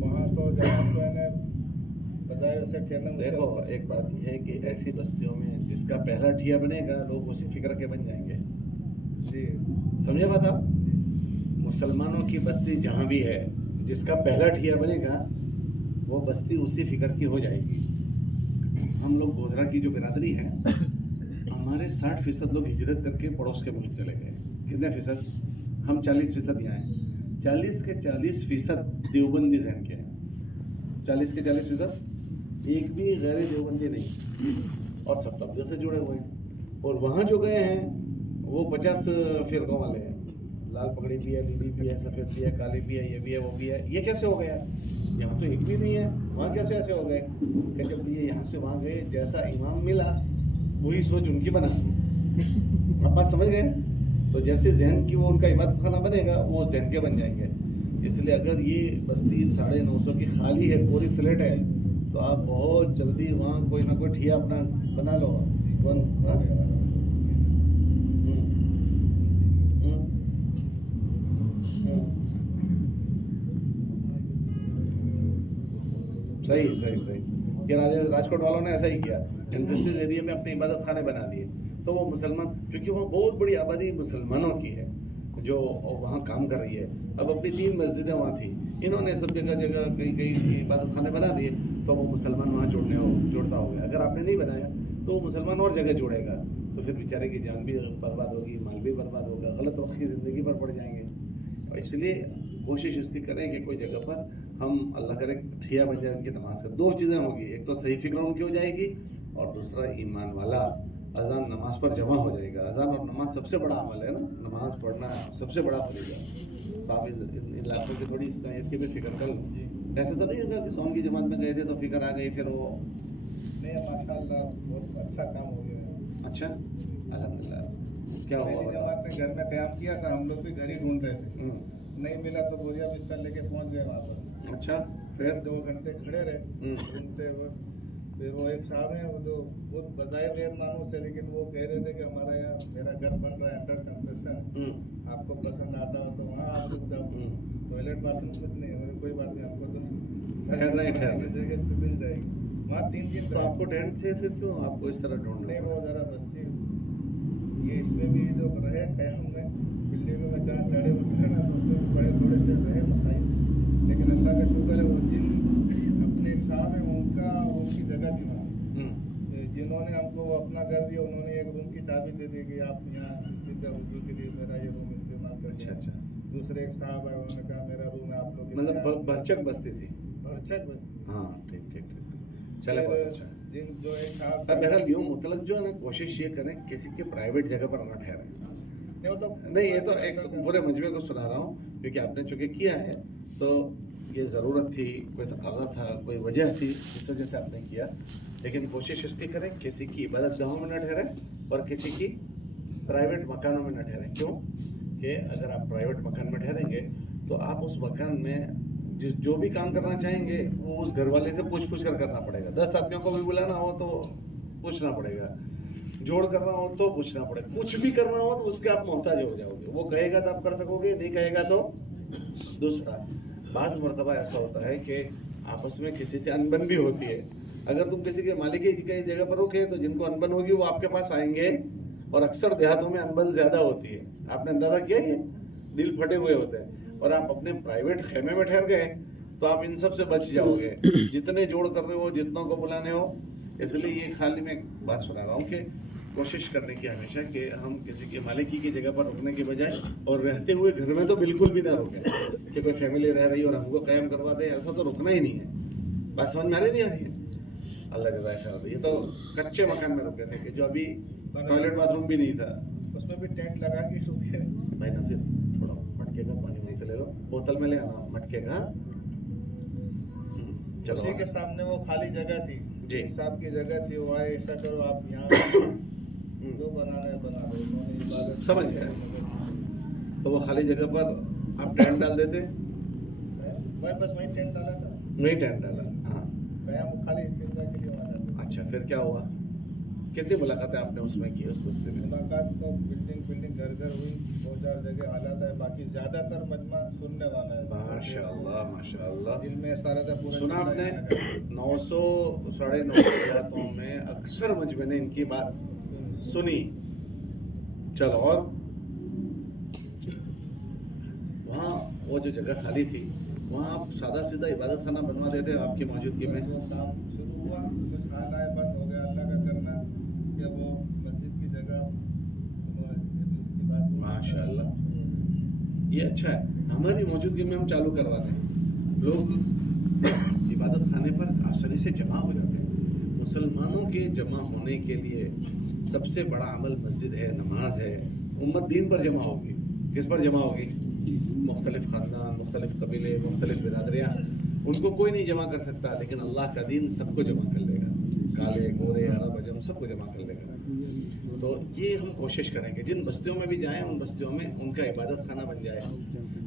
वहाँ तो जहाँ मैंने बताया उसे ठहरना। देखो, एक बात यह है कि ऐसी बस्तियों में जिसका पहला ठिया बनेगा लोग उसी फिक्र के बन जाएंगे जी, समझे बात आप? मुसलमानों की बस्ती जहाँ भी है, जिसका पहला ठिया बनेगा वो बस्ती उसी फिक्र की हो जाएगी। हम लोग गोधरा की जो बिरादरी है, हमारे 60% लोग हिजरत करके पड़ोस के मुल्क चले गए। कितने फीसद? हम 40% यहाँ हैं। 40 के 40% देवबंदी जहन के हैं। 40 के 40%, एक भी गैर देवबंदी नहीं, और सब तबलीग से जुड़े हुए हैं। और वहाँ जो गए हैं वो 50 फिरकों वाले हैं, लाल पगड़ी भी है, नीली भी है, सफ़ेद भी है, काली भी है, ये भी है, वो भी है। ये कैसे हो गया? यहाँ तो एक भी नहीं है, वहाँ कैसे ऐसे हो गए? कि जब ये यहाँ से वहाँ गए, जैसा इमाम मिला वही सोच उनकी बना। आप बात समझ गए? तो जैसे जहन की वो उनका इबादत खाना बनेगा, वो जहन के बन जाएंगे। इसलिए अगर ये बस्ती 950 की खाली है, पूरी स्लेट है, तो आप बहुत जल्दी वहाँ कोई ना कोई ठिया अपना बना लो। सही। ये राजकोट वालों ने ऐसा ही किया, इंडस्ट्रियल एरिया में अपने इबादत खाने बना दिए। तो वो मुसलमान, क्योंकि वहाँ बहुत बड़ी आबादी मुसलमानों की है जो वहाँ काम कर रही है। अब अपनी 3 मस्जिदें वहाँ थी, इन्होंने सब जगह कहीं इबादत खाने बना दिए, तो वो मुसलमान वहाँ जुड़ता हो गया। अगर आपने नहीं बनाया तो वो मुसलमान और जगह जुड़ेगा, तो फिर बेचारे की जान भी बर्बाद होगी, माल भी बर्बाद होगा, गलत वक्त की ज़िंदगी पर पड़ जाएंगे। और इसलिए कोशिश इसकी करें कि कोई जगह पर हम अल्लाह करे ठिया बन जाए उनकी नमाज का। 2 चीज़ें होगी, एक तो सही फिक्र उनकी हो जाएगी, और दूसरा ईमान वाला अजान नमाज पर जमा हो जाएगा। अजान और नमाज सबसे बड़ा अमल है ना, नमाज पढ़ना सबसे बड़ा फरीज़ा। तो आप इन इलाकों की थोड़ी इस की भी फिक्र कर लो। ऐसे तो नहीं होगा कि सोन की जमात में गए थे तो फिक्र आ गई, फिर वो नहीं, माशाअल्लाह बहुत अच्छा काम हो गया। अच्छा, अल्हम्दुलिल्लाह। क्या हुआ? जमात ने घर में क़याम किया था, हम लोग भी घर ही ढूंढ रहे थे, नहीं मिला तो बोरिया बिस्तर लेके पहुंच गए वहाँ पर। अच्छा, फिर 2 घंटे खड़े रहे ढूंढते हुए। फिर वो एक साहब हैं, वो जो बहुत बजाय गैर मानूस है, लेकिन वो कह रहे थे कि हमारा यहाँ मेरा घर बन रहा है अंडर कंस्ट्रक्शन, आपको पसंद आता हो तो वहाँ आप रुक जाओ। टॉयलेट बाथरूम कुछ नहीं है, कोई बात नहीं, हमको तो ठहरना ही ठहरना। जगह तो मिल जाएगी। वहाँ 3 दिन तो आपको टेंट थे, फिर क्यों आपको इस तरह ढूंढना नहीं, पड़ा? वो जरा बस्ती ये इसमें भी जो रहे कैंप में बिल्डिंगों में जहाँ चढ़े उतरे ना, तो उसमें भी बड़े थोड़े से रहे मसाइल, लेकिन अल्लाह का शुक्र है वो जिन अपने एक साहब है उनकी जगह थी वहाँ, जिन्होंने हमको वो अपना कर दिया, उन्होंने एक रूम की चाबी दे दी कि आप यहाँ वजू के लिए मेरा ये रूम इस्तेमाल कर। अच्छा। दूसरे एक साहब है, उन्होंने कहा मेरा रूम है, आप लोग मतलब भरचक बस्ती थी। भरचक बस्ती। हाँ, ठीक। चले, बहुत अच्छा है। जिन जो एक साहब बहरहाल यूँ मतलब जो है ना, कोशिश ये करें किसी के प्राइवेट जगह पर ना ठहरें। नहीं, ये तो एक पूरे मजमे को सुना रहा हूँ, क्योंकि आपने चूंकि किया है तो ये ज़रूरत थी, कोई तकाज़ा था, कोई वजह थी, इस वजह से आपने किया। लेकिन कोशिश इसकी करें किसी की इबादत गाहों में न ठहरें और किसी की प्राइवेट मकानों में न ठहरें। क्यों कि अगर आप प्राइवेट मकान में ठहरेंगे तो आप उस मकान में जो भी काम करना चाहेंगे वो उस घर वाले से पूछ कर करना पड़ेगा। 10 आदमियों को भी बुलाना हो तो पूछना पड़ेगा, जोड़ करना हो तो पूछना पड़ेगा, कुछ भी करना हो तो उसके आप मोहताज हो जाओगे। वो कहेगा तो आप कर सकोगे, नहीं कहेगा तो दूसरा। बाज़ मरतबा ऐसा होता है कि आपस में किसी से अनबन भी होती है। अगर तुम किसी के मालिक की कई जगह पर रुके तो जिनको अनबन होगी वो आपके पास आएंगे, और अक्सर देहातों में अनबन ज्यादा होती है। आपने अंदाजा किया, ये दिल फटे हुए होते हैं। और आप अपने प्राइवेट खेमे में ठहर गए तो आप इन सब से बच जाओगे, जितने जोड़ कर रहे हो, जितनों को बुलाने हो। इसलिए ये खाली मैं बात सुना रहा हूँ कि कोशिश करने की हमेशा कि हम किसी के मालिकी की जगह पर रुकने के बजाय, और रहते हुए घर में तो बिल्कुल भी ना रुकें कि कोई फैमिली रह रही है और हमको कायम करवा दे, ऐसा तो रुकना ही नहीं है। बात समझ में आ रही नहीं आ रही है? अल्लाह जज़ाय खैर। ये तो कच्चे मकान में रुके थे कि जो अभी टॉयलेट बाथरूम भी नहीं था, उसमें भी टेंट लगा के रुके। भाई नसीर थोड़ा मटके का पानी वहीं से ले लो, बोतल में ले आना मटके का। चलो, उसी के सामने वो खाली जगह थी जी, साहब की जगह थी। वो आए, ऐसा करो आप यहाँ जो बनाना है बना लो। उन्होंने इबादत समझ गए। तो वो खाली जगह पर आप टेंट डाल देते? मैं बस वहीं टेंट डाला था, वहीं टेंट डाला। हाँ, मैं खाली इस्तेमाल के लिए वहाँ जाता। अच्छा, फिर क्या हुआ? कितनी मुलाकातें आपने उसमें की? उस बस्ती में मुलाकात तो बिल्डिंग घर हुई, 2-4 जगह हालात है, बाकी ज्यादातर मजमा सुनने वाला है। माशाअल्लाह माशाअल्लाह। दिल में सारा था पूरा। सुना आपने 900 950 देहातों में अक्सर मजमे ने इनकी बात सुनी। चलो, और वहाँ वो जो जगह खाली थी वहाँ आप सादा सीधा इबादत खाना बनवा देते आपकी मौजूदगी में? वो काम शुरू हुआ, कुछ हाल आए, बंद हो गया। अल्लाह का करना कि वो मस्जिद की जगह उसकी बात। माशाअल्लाह, ये अच्छा है। हमारी मौजूदगी में हम चालू करवाते हैं, लोग इबादत खाने पर आसानी से जमा हो जाते हैं। मुसलमानों के जमा होने के लिए सबसे बड़ा अमल मस्जिद है, नमाज है। उम्मत दीन पर जमा होगी। किस पर जमा होगी? मुख्तलिफ खानदान, मुख्तलिफ कबीले, मुख्तलिफ बिरादरियाँ, उनको कोई नहीं जमा कर सकता, लेकिन अल्लाह का दीन सबको जमा कर लेगा। काले गोरे अरब अजम सबको जमा कर लेगा। तो ये हम कोशिश करेंगे जिन बस्तियों में भी जाएं, उन बस्तियों में उनका इबादत खाना बन जाए।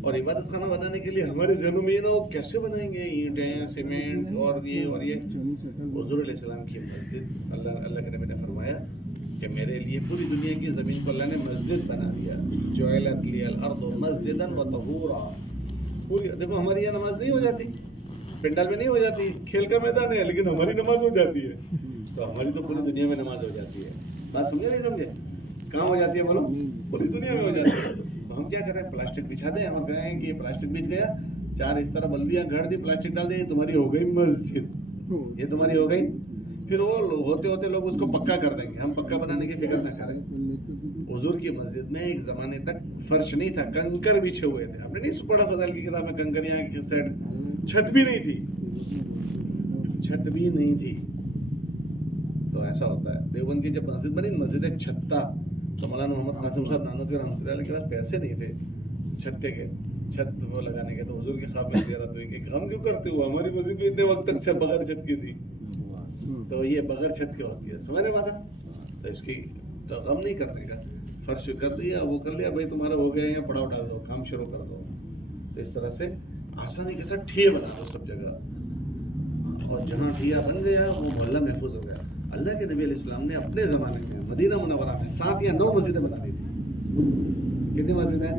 और इबादत खाना बनाने के लिए हमारे जहनों में ये ना हो कैसे बनाएंगे, ईंटें, सीमेंट और ये। हुज़ूर अलैहिस्सलाम की मस्जिद, अल्लाह के नबी ने फरमाया कि मेरे लिए पूरी दुनिया की ज़मीन को अल्लाह ने मस्जिद बना दिया। जुइलत लियल अर्दु मस्जिदन व तहूरा। पूरी देखो, हमारी यहाँ नमाज नहीं हो जाती, पंडाल में नहीं हो जाती, खेल का मैदान है, लेकिन हमारी नमाज हो जाती है। तो हमारी तो पूरी दुनिया में नमाज हो जाती है। बात समझे नहीं समझे? कहाँ हो जाती है बोलो? पूरी दुनिया में हो जाती है। तो हम क्या करें? प्लास्टिक बिछा दें। हम कहें कि ये प्लास्टिक बिछ गया, 4 इस तरह बल्लियाँ गाड़ दी, प्लास्टिक डाल दी, तुम्हारी हो गई मस्जिद, ये तुम्हारी हो गई। फिर वो होते होते लोग उसको पक्का कर देंगे। हम पक्का बनाने की फिक्र ना करें। हुजूर की मस्जिद में एक जमाने तक फर्श नहीं था, कंकर बिछे हुए थे। आपने नहीं पढ़ा फजल की किताब में? कंकरियाँ की सेट, छत भी नहीं थी, छत भी नहीं थी। तो ऐसा होता है। देवबंद की जब मस्जिद बनी, मस्जिद एक छत था, तो मौलाना मोहम्मद कासिम साहब नानोती रहमतुल्लाह के पास पैसे नहीं थे छत्ते के, छत वो लगाने के। तो हुजूर के ख्वाब में ज़ियारत हुई कि हम क्यों करते हो, हमारी मस्जिद भी इतने वक्त तक बगैर छत की थी। तो ये बगैर छत की होती है, समझ रहे बात? तो इसकी तो गम नहीं करने का, फर्श कर दिया, वो कर लिया, भाई तुम्हारा हो गया, यहाँ पड़ाव डाल दो, काम शुरू कर दो। तो इस तरह से आसानी के साथ ठिया बना दो सब जगह, और जहाँ ठिया बन गया वो मोहल्ला महफूज हो गया। अल्लाह के नबी अलैहिस्सलाम ने अपने ज़माने में मदीना मुनव्वरा में 7 या 9 मस्जिदें बना दी थी। कितनी मस्जिदें?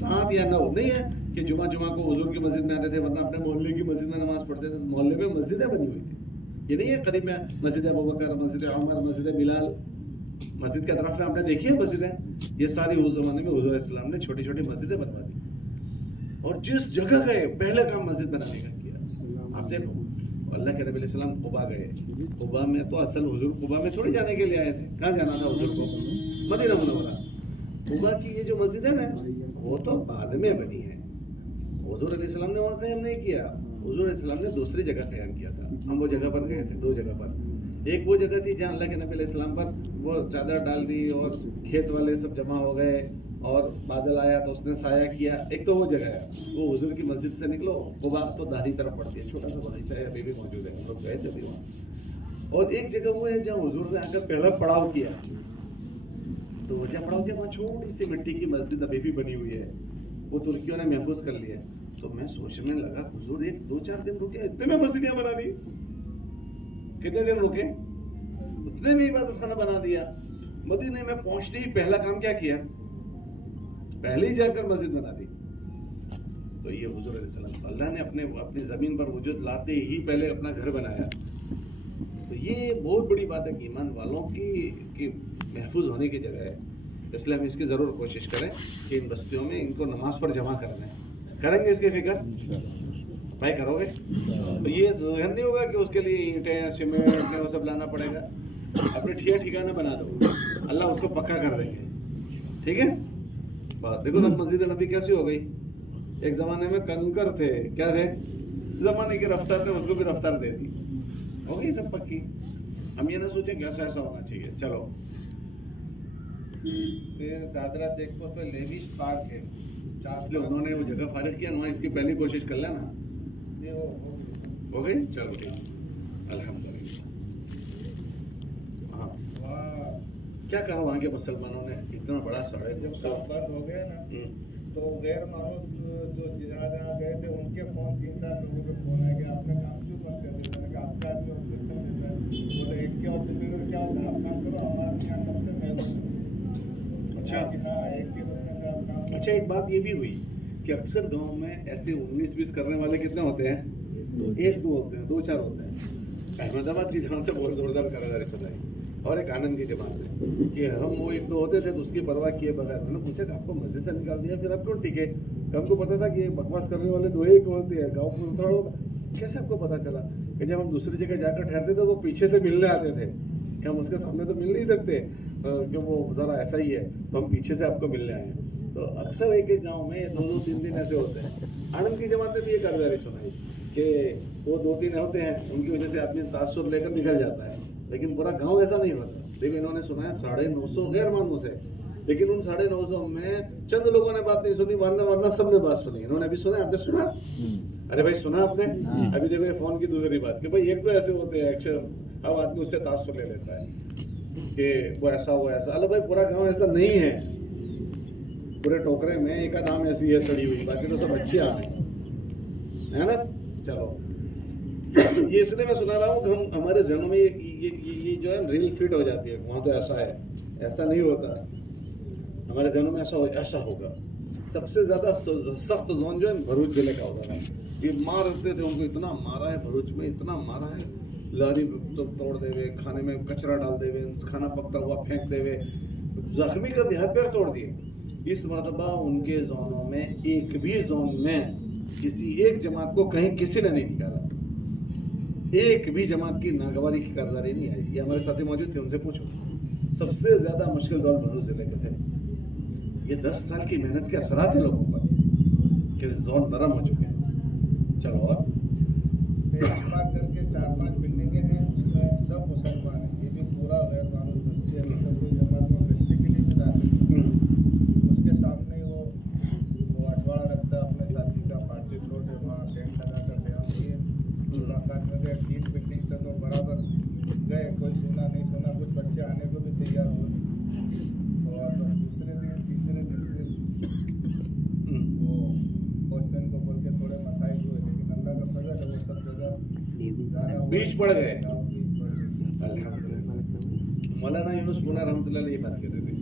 7 या 9 नहीं है, कि जुमा को हुजूर की मस्जिद में आते थे, वरना अपने मोहल्ले की मस्जिद में नमाज पढ़ते थे। मोहल्ले में मस्जिदें बनी हुई थी, ये नहीं है करीब में मस्जिद अबू बकर, मस्जिद उमर, मस्जिद बिलाल, मस्जिद के तरफ में आपने देखी है मस्जिदें, ये सारी उस जमाने में हुजूर इस्लाम ने छोटी छोटी मस्जिदें बनवा दी। और जिस जगह गए पहले काम मस्जिद बनाने का किया। आप देखो अल्लाह के नबी सल्लल्लाहु अलैहि वसल्लम कुबा गए, कुबा में तो असल हुजूर कुबा में थोड़ी जाने के लिए आए थे, कहाँ जाना था हुजूर को? Medina Munawwara. कुबा की ये जो मस्जिद है ना, वो तो बाद में बनी है। हुजूर अलैहि सलाम ने वहाँ क़याम नहीं किया, हुजूर अलैहि सलाम ने दूसरी जगह क़याम किया था। हम वो जगह पर गए थे, दो जगह पर। एक वो जगह थी जहाँ अल्लाह के नबी अलैहि सलाम पर वो चादर डाल दी और खेत वाले सब जमा हो गए और बादल आया तो उसने साया किया। एक तो वो जगह है, वो हुजूर की मस्जिद से निकलो, कुबा तो दाहिनी तरफ पड़ती है, छोटा सा बगीचा है, अभी भी मौजूद है, हम लोग गए थे अभी वहाँ। और एक जगह वो है जहाँ हुजूर ने आकर पहला पड़ाव किया, तो वो जहाँ पड़ाव किया वहाँ छोटी सी मिट्टी की मस्जिद अभी भी बनी हुई है, वो तुर्कियों ने महफूज कर लिया। तो मैं सोचने लगा हुजूर एक 2-4 दिन रुके, इतने में मस्जिद यहाँ बना दी। कितने दिन रुके, उतने में इबादत खाना बना दिया। मदीने में पहुंचते ही पहला काम क्या किया? पहले ही जाकर मस्जिद बना दी। तो ये हुजूर अलैहि सलाम, अल्लाह ने अपनी जमीन पर वजूद लाते ही पहले अपना घर बनाया। तो ये बहुत बड़ी बात है कि ईमान वालों की महफूज होने की जगह है। इसलिए हम इसकी जरूर कोशिश करें कि इन बस्तियों में इनको नमाज पर जमा करना है। करेंगे इसकी फिक्र भाई, करोगे? तो ये जहन नहीं होगा कि उसके लिए ईंटें सीमेंट वो सब लाना पड़ेगा। अपने ठिकाना बना दो, अल्लाह उसको पक्का कर देंगे। ठीक है बात। देखो ना मस्जिद नबी कैसी हो गई। एक जमाने में कंकर थे, क्या थे? जमाने की रफ्तार ने उसको भी रफ्तार दे दी, हो गई सब पक्की। हम ये ना सोचें कि ऐसा होना चाहिए। चलो फिर दादरा देखो तो लेविश पार्क है, इसलिए उन्होंने वो जगह फारिग किया, वहाँ इसकी पहली कोशिश कर लेना। ये हो गई, चलो ठीक, अल्हम्दुलिल्लाह। हाँ, वहाँ क्या कहा वहाँ के मुसलमानों ने? इतना बड़ा सड़क जब सब बंद हो गया ना, तो गैर मानूस जो जहाँ गए थे उनके फोन 3-4 लोगों के फोन आए कि आपका काम क्यों बंद कर देते हैं? आपका आदमी ऑब्जेक्शन देता है, बोले एक के ऑब्जेक्शन क्या होता है? आप काम करो, हमारे यहाँ सबसे महत्वपूर्ण। अच्छा हाँ, एक के बंदे से आप काम। अच्छा, एक बात ये भी हुई कि अक्सर गांव में ऐसे 19-20 करने वाले कितने होते हैं? 1-2 होते हैं, 2-4 होते हैं। अहमदाबाद की जमात से बहुत जोरदार कराधारी सुनाई, और एक आनंद की जमात है कि हम वो 1-2 होते थे तो उसकी परवाह किए बगैर उन्होंने पूछा कि आपको मस्जिद से निकाल दिया, फिर आप क्यों टिके? हमको पता था कि बकवास करने वाले 2-1 होते हैं, गाँव में उतरा होगा। कैसे आपको पता चला? कि जब हम दूसरी जगह जाकर ठहरते थे तो पीछे से मिलने आते थे, कि हम उसके सामने तो मिल नहीं सकते कि वो ज़रा ऐसा ही है, तो हम पीछे से आपको मिलने आए। तो अक्सर एक गांव में 2-3 दिन ऐसे होते हैं। आनंद की जमात में भी ये कारदारी सुनाई कि वो 2-3 होते हैं, उनकी वजह से आदमी तासुर लेकर निकल जाता है, लेकिन पूरा गांव ऐसा नहीं होता। देखो इन्होंने सुना है 950 गैर मानूस है, लेकिन उन 950 में चंद लोगों ने बात नहीं सुनी, वरना सबने बात सुनी। इन्होंने भी सुना, आपने सुना? अरे भाई सुना आपने? अभी देखो ये फोन की दूसरी बात कि भाई एक तो ऐसे होते हैं अक्सर, अब आदमी उससे तासुर ले लेता है कि वो ऐसा। अरे भाई पूरा गांव ऐसा नहीं है, पूरे टोकरे में एक आध आम ऐसी है सड़ी हुई, बाकी तो सब अच्छी आम है ना। चलो ये इसलिए मैं सुना रहा हूँ कि हम हमारे जहनों में ये जो है रील फिट हो जाती है, वहाँ तो ऐसा है, ऐसा नहीं होता। हमारे जहनों में ऐसा होगा। सबसे ज्यादा सख्त जोन जो है भरूच जिले का होता है। ये मारते थे, उनको इतना मारा है भरूच में, इतना मारा है, लारी तो तोड़ देवे, खाने में कचरा डाल देवे, खाना पकता हुआ फेंक देवे, जख्मी का देहात पैर तोड़ दिए। इस मरतबा उनके जोनों में एक भी जोन में किसी एक जमात को कहीं किसी ने नहीं निकाला, एक भी जमात की नागवारी की कारदारी नहीं आई। ये हमारे साथी मौजूद थे, उनसे पूछो। सबसे ज्यादा मुश्किल दौर भरूच जिले के थे। ये 10 साल की मेहनत के असरात है लोगों पर कि जोन नरम हो चुके हैं। चलो और करके 4-5 बिल्डिंगें हैं जिसमें सब मुसलमान हैं, ये भी पूरा गैर मानूस बस्ती है, कोई जमात में बस्ती के लिए भी दाखिल। उसके सामने वो अठवाड़ा रखता है अपने साथी का, पार्टी प्लॉट है, वहाँ टेंट लगाकर ध्यान दिए। मुलाकात में गए, 3 बिल्डिंग से तो बराबर गए, कोई सुना नहीं सुना, कुछ बच्चे आने को भी तैयार हो। और दूसरे दिन तीसरे दिन वो वॉचमैन को बोल के थोड़े मसाइल हुए, लेकिन अल्लाह का फजल है, वो सब जगह बीच पड़ गए। मौलाना यूनुस मुला रहमतुल्लाह अलैह ये बात कहते थे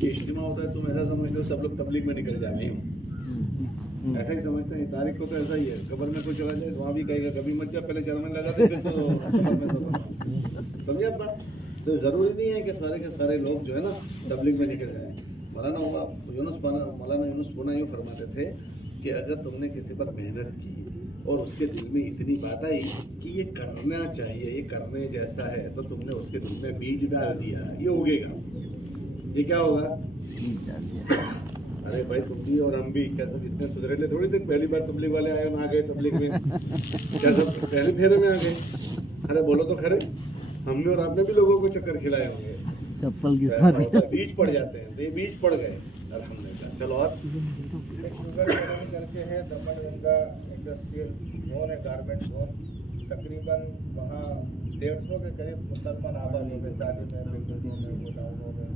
कि इज्तिमा होता है तुम ऐसा समझते हो सब लोग तबलीग में निकल जाए। नहीं हो, ऐसा ही समझते हैं। तारीख को तो ऐसा ही है, कब्र में कुछ चला जाए वहाँ भी कहेगा कभी मत जा, पहले जर्मन लगा दे फिर तो कब्र में तो समझे आप बात। तो जरूरी नहीं है कि सारे के सारे लोग जो है ना तबलीग में निकल जाए। मौलाना यूनुस पुना यूँ फरमाते थे कि अगर तुमने किसी पर मेहनत की और उसके दिल में इतनी बात आई कि ये करना चाहिए, ये करने जैसा है, तो तुमने उसके दिल में बीज डाल दिया, ये उगेगा। ये क्या होगा? अरे भाई तुम भी और हम भी क्या सब इतने सुधरेले थोड़ी थे, पहली बार तबलीग वाले आए आ गए तबलीग में, क्या सब पहले फेरे में आ गए? अरे बोलो तो खरे, हमने और आपने भी लोगों को चक्कर खिलाए होंगे, चप्पल की बीज पड़ जाते हैं, तो ये बीज पड़ गए अल्हम्दुलिल्लाह। चलो और एक शुगर कॉलोनी करके है, दमनगंगा इंडस्ट्रियल जोन है, गारमेंट जोन। तकरीबन वहाँ 150 के करीब मुसलमान आबाद हो गए, शादी में, बिल्डिंगों में, गोडाउनों में।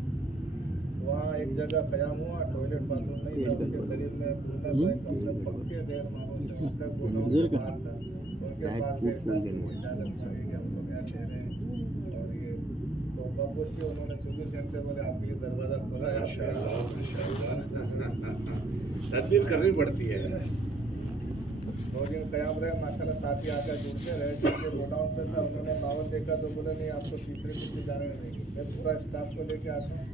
वहाँ एक जगह कयाम हुआ, टॉयलेट बाथरूम नहीं था, उनके करीब में पूरा अपने पक्के देर मानो उनका गोडाउन से बाहर था, उनके पास गए, इजाजत मांगी कि हम लोग यहाँ दे रहे हैं और ये तो बाबू से उन्होंने 24 घंटे बोले आपके लिए दरवाज़ा खोला है, तदबीर करनी पड़ती है। 2 दिन कयाम रहे, माशाल्लाह साथी आकर जुड़ते रहे। जिनके गोडाउन पे था उन्होंने माहौल देखा तो बोले नहीं आपको तीसरे किसी जाने नहीं, मैं पूरा स्टाफ को लेके आता हूँ।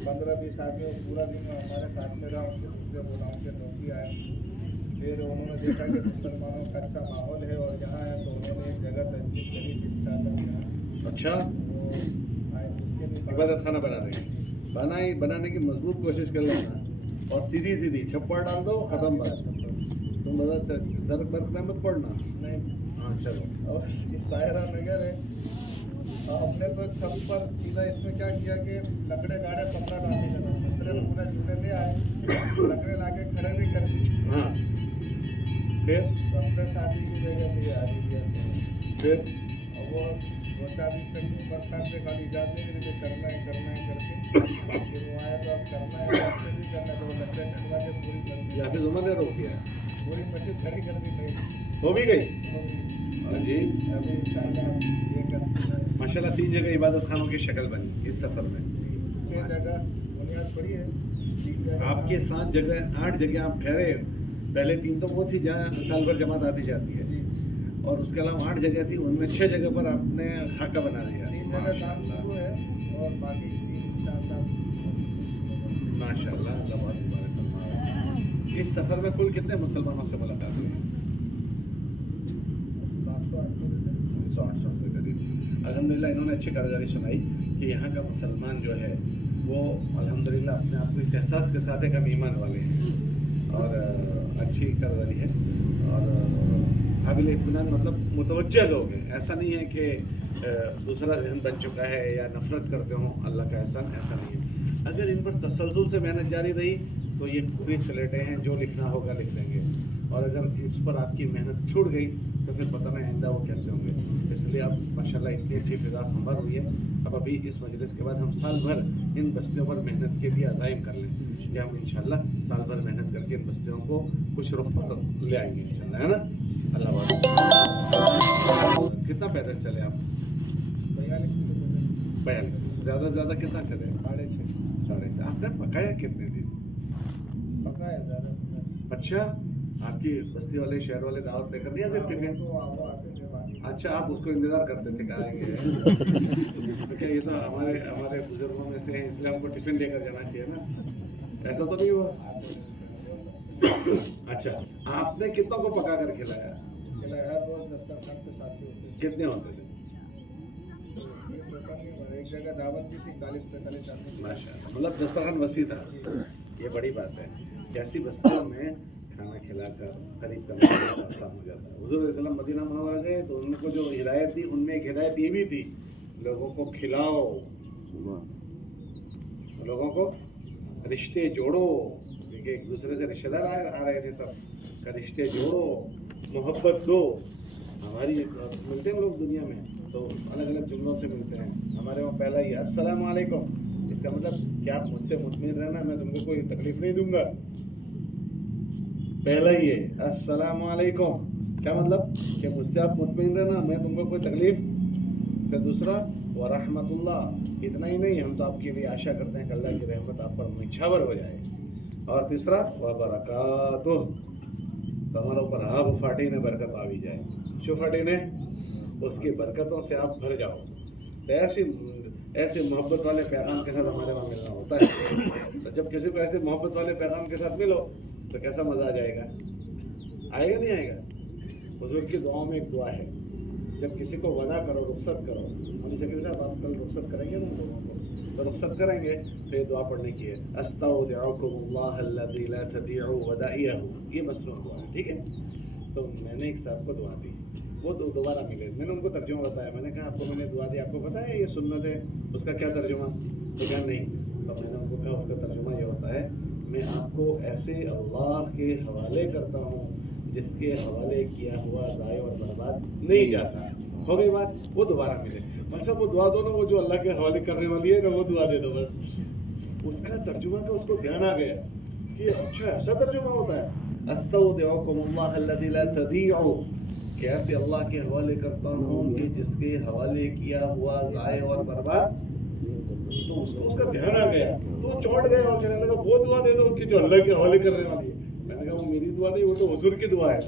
15-20 आदमी पूरा दिन हमारे साथ में रहा, उनके दूसरे गोडाउन के नौकरी आए। फिर उन्होंने देखा कि मुसलमानों का अच्छा माहौल है और यहाँ है, तो उन्होंने एक जगह तजवीज़ करी इंशाअल्लाह। अच्छा, वो उसके लिए इबादत खाना बनाने की मजबूत कोशिश कर लेना और सीधी सीधी छप्पर डाल दो, खत्म बात। तुम सर बर्फ में मत पड़ना। नहीं। हाँ चलो। और इस सायरा नगर है, हमने तो छत पर सीधा इसमें क्या किया कि लकड़े गाड़े 15 डालने का, दूसरे में पूरे चूल्हे ले आए, लकड़े ला के खड़े भी कर दी। हाँ फिर अपने शादी की जगह भी आ दिया। फिर और वो 2-4 दिन तक बरसात से खाली इजाज़त नहीं मिली, करना है करके फिर वो आया तो अब करना है, आपसे भी करना है, तो वो लकड़े कटवा के पूरी कर दी, या फिर जुम्मा ने रोक दिया, पूरी मस्जिद खड़ी कर दी नहीं हो भी गई। जी अभी इंशाअल्लाह ये करते हैं। माशाल्लाह 3 जगह इबादत खानों की शक्ल बनी इस सफर में। 6 जगह बुनियाद पड़ी है, 3 जगह आपके 7 जगह 8 जगह आप ठहरे, पहले 3 तो वो थी जहाँ साल भर जमात आती जाती है, और उसके अलावा 8 जगह थी, उनमें 6 जगह पर आपने खाका बना दिया। 3 जगह काम शुरू है और बाकी 3 इंशाअल्लाह। माशाल्लाह, अल्लाह बहुत मुबारक फरमाए। इस सफर में कुल कितने मुसलमानों से मुलाकात हुई? 700-800 के करीब। अल्हम्दुलिल्लाह इन्होंने अच्छी कारगुजारी सुनाई कि यहाँ का मुसलमान जो है वो अल्हम्दुलिल्लाह अपने आप को इस एहसास के साथ एक हम ईमान वाले हैं और अच्छी कारगुजारी है और काबिल इत्मीनान, मतलब मुतवज्जह लोग हैं। ऐसा नहीं है कि दूसरा जहन बन चुका है या नफरत करते हों, अल्लाह का एहसान, ऐसा नहीं है। अगर इन पर तसल्जुल से मेहनत जारी रही तो ये पूरी स्लेटें हैं, जो लिखना होगा लिख देंगे, और अगर इस पर आपकी मेहनत छूट गई तो फिर पता नहीं आइंदा वो कैसे होंगे। इसलिए अब माशाल्लाह इतनी अच्छी फिजा हमार हुई है। अब अभी इस मजलिस के बाद हम साल भर इन बस्तियों पर मेहनत के लिए अज़ाइम कर लें कि हम इंशाल्लाह साल भर मेहनत करके इन बस्तियों को कुछ रुख पर ले आएंगे इंशाल्लाह, है ना। अल्लाह वाला। कितना पैदल चले आप? 42 किलोमीटर। 42। ज़्यादा से ज़्यादा कितना चले? 6.5। आपने पकाया कितने दिन? पका है ज़्यादा। अच्छा, आपकी बस्ती वाले शहर वाले दावत लेकर दिया फिर टिफिन? वो आते थे बाकी। अच्छा, आप उसको इंतजार करते थे कहाँ आएंगे? तो क्या ये तो हमारे बुजुर्गों में से हैं, इसलिए हमको टिफिन लेकर जाना चाहिए ना, ऐसा तो नहीं हुआ? अच्छा, आपने कितनों को पका कर खिलाया? हर रोज दस्तरखान पे साथी होते थे। कितने होते थे? एक जगह दावत भी थी, 40-45 आदमी। माशाअल्लाह, मतलब दस्तरखान वसी था, ये बड़ी बात है। कैसी बस्तियों में खाना खिलाकर करीब करना आसान हो जाता है। हुज़ूर सल्लल्लाहु मदीना मुनव्वरा गए तो उनको जो हिदायत थी, उनमें एक हिदायत ये भी थी, लोगों को खिलाओ, लोगों को रिश्ते जोड़ो, क्योंकि एक दूसरे से रिश्तेदार आ रहे थे सब, का रिश्ते जोड़ो, मोहब्बत दो। हमारी मिलते हैं लोग दुनिया में तो अलग अलग जुमलों से मिलते हैं। हमारे वहाँ पहला ही अस्सलाम वालेकुम, इसका मतलब क्या आप मुझसे मुतमिन रहना, मैं तुमको कोई तकलीफ नहीं दूंगा। पहला ही है अस्सलाम वालेकुम, क्या मतलब कि मुझसे आप मुतमिन रहना, मैं तुमको कोई तकलीफ। फिर दूसरा व रहमतुल्लाह, इतना ही नहीं, हम तो आपके लिए आशा करते हैं कि अल्लाह की रहमत आप पर निछावर हो जाए। और तीसरा व बरकातुह, તમારા ઉપર આભ ફાટીને બરકત આવી જાય. શું ફાટીને? उसकी बरकतों से आप भर जाओ. तो ऐसे मोहब्बत वाले पैगाम के साथ हमारे वहाँ मिलना होता है. तो जब किसी को ऐसे मोहब्बत वाले पैगाम के साथ मिलो तो कैसा मजा आ जाएगा? आएगा नहीं आएगा? हुजूर की दुआओं में एक दुआ है, जब किसी को वदा करो, रुखसत करो. हम शकील साहब आप कल रुखसत करेंगे ना लोगों को, तो रुखसत करेंगे तो ये दुआ पढ़ने की है, अस्तौदिउकुमुल्लाह अल्लज़ी ला तदीउ वदाइहु. ये मसनून दुआ है, ठीक है. तो मैंने एक साहब को दुआ दी, वो दोबारा मिले. मैंने उनको तर्जुमा बताया. मैंने कहा आपको मैंने दुआ दी, आपको पता है ये सुन्नत है, उसका क्या तर्जुमा? तो क्या नहीं. तो मैंने उनको कहा उसका तर्जुमा ये होता है, मैं आपको ऐसे अल्लाह के हवाले करता हूँ जिसके हवाले किया हुआ ज़ाय और बर्बाद नहीं जाता. हो गई बात. वो दोबारा मिले. मतलब वो दुआ दो ना, वो जो अल्लाह के हवाले करने वाली है ना, वो दुआ दे दो बस. उसका तर्जुमा का उसको ध्यान आ गया कि अच्छा ऐसा तर्जुमा होता है. अस्तौदिउकुमुल्लाह अल्लज़ी ला तदीउ, कैसे अल्लाह के हवाले करता हूँ कि जिसके हवाले किया हुआ ज़ाय और बर्बाद. तो उसको उसका ध्यान आ गया तो वो चौंट गया और कहने लगा वो दुआ दे दो कि जो अल्लाह के हवाले करने वाली है. मैंने कहा वो मेरी दुआ नहीं, वो तो हुजूर की दुआ है.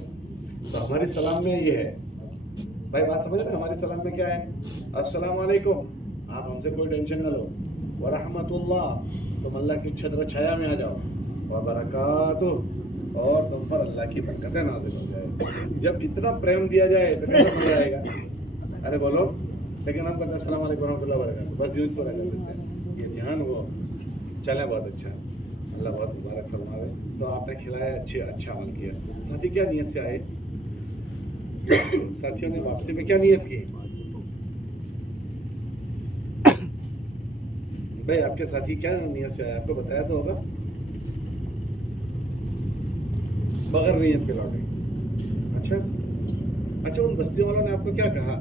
तो हमारी सलाम में ये है भाई, बात समझ रहे. हमारी सलाम में क्या है? अस्सलाम वालेकुम, आप हमसे कोई टेंशन न लो. व रहमतुल्लाह, तुम अल्लाह की छत्र छाया में आ जाओ. व बरकातुहू, और तुम पर अल्लाह की बरकतें नाज़िल हो जाए. जब इतना प्रेम दिया जाए तो कैसा मजा आएगा? अरे बोलो. लेकिन हम कहते हैं अस्सलाम वालेकुम रहमतुल्लाह बरकातहू, बस यूज पूरा कर देते हैं. ये ध्यान वो चले. बहुत अच्छा, अल्लाह बहुत मुबारक फरमावे. तो आपने खिलाया, अच्छा अमल किया. साथी क्या नियत से आए? साथियों ने वापसी में क्या नियत की? भाई आपके साथी क्या नियत से आए? आपको बताया तो होगा. बगैर नियत के लौटे. अच्छा उन बस्तियों वालों ने आपको क्या कहा?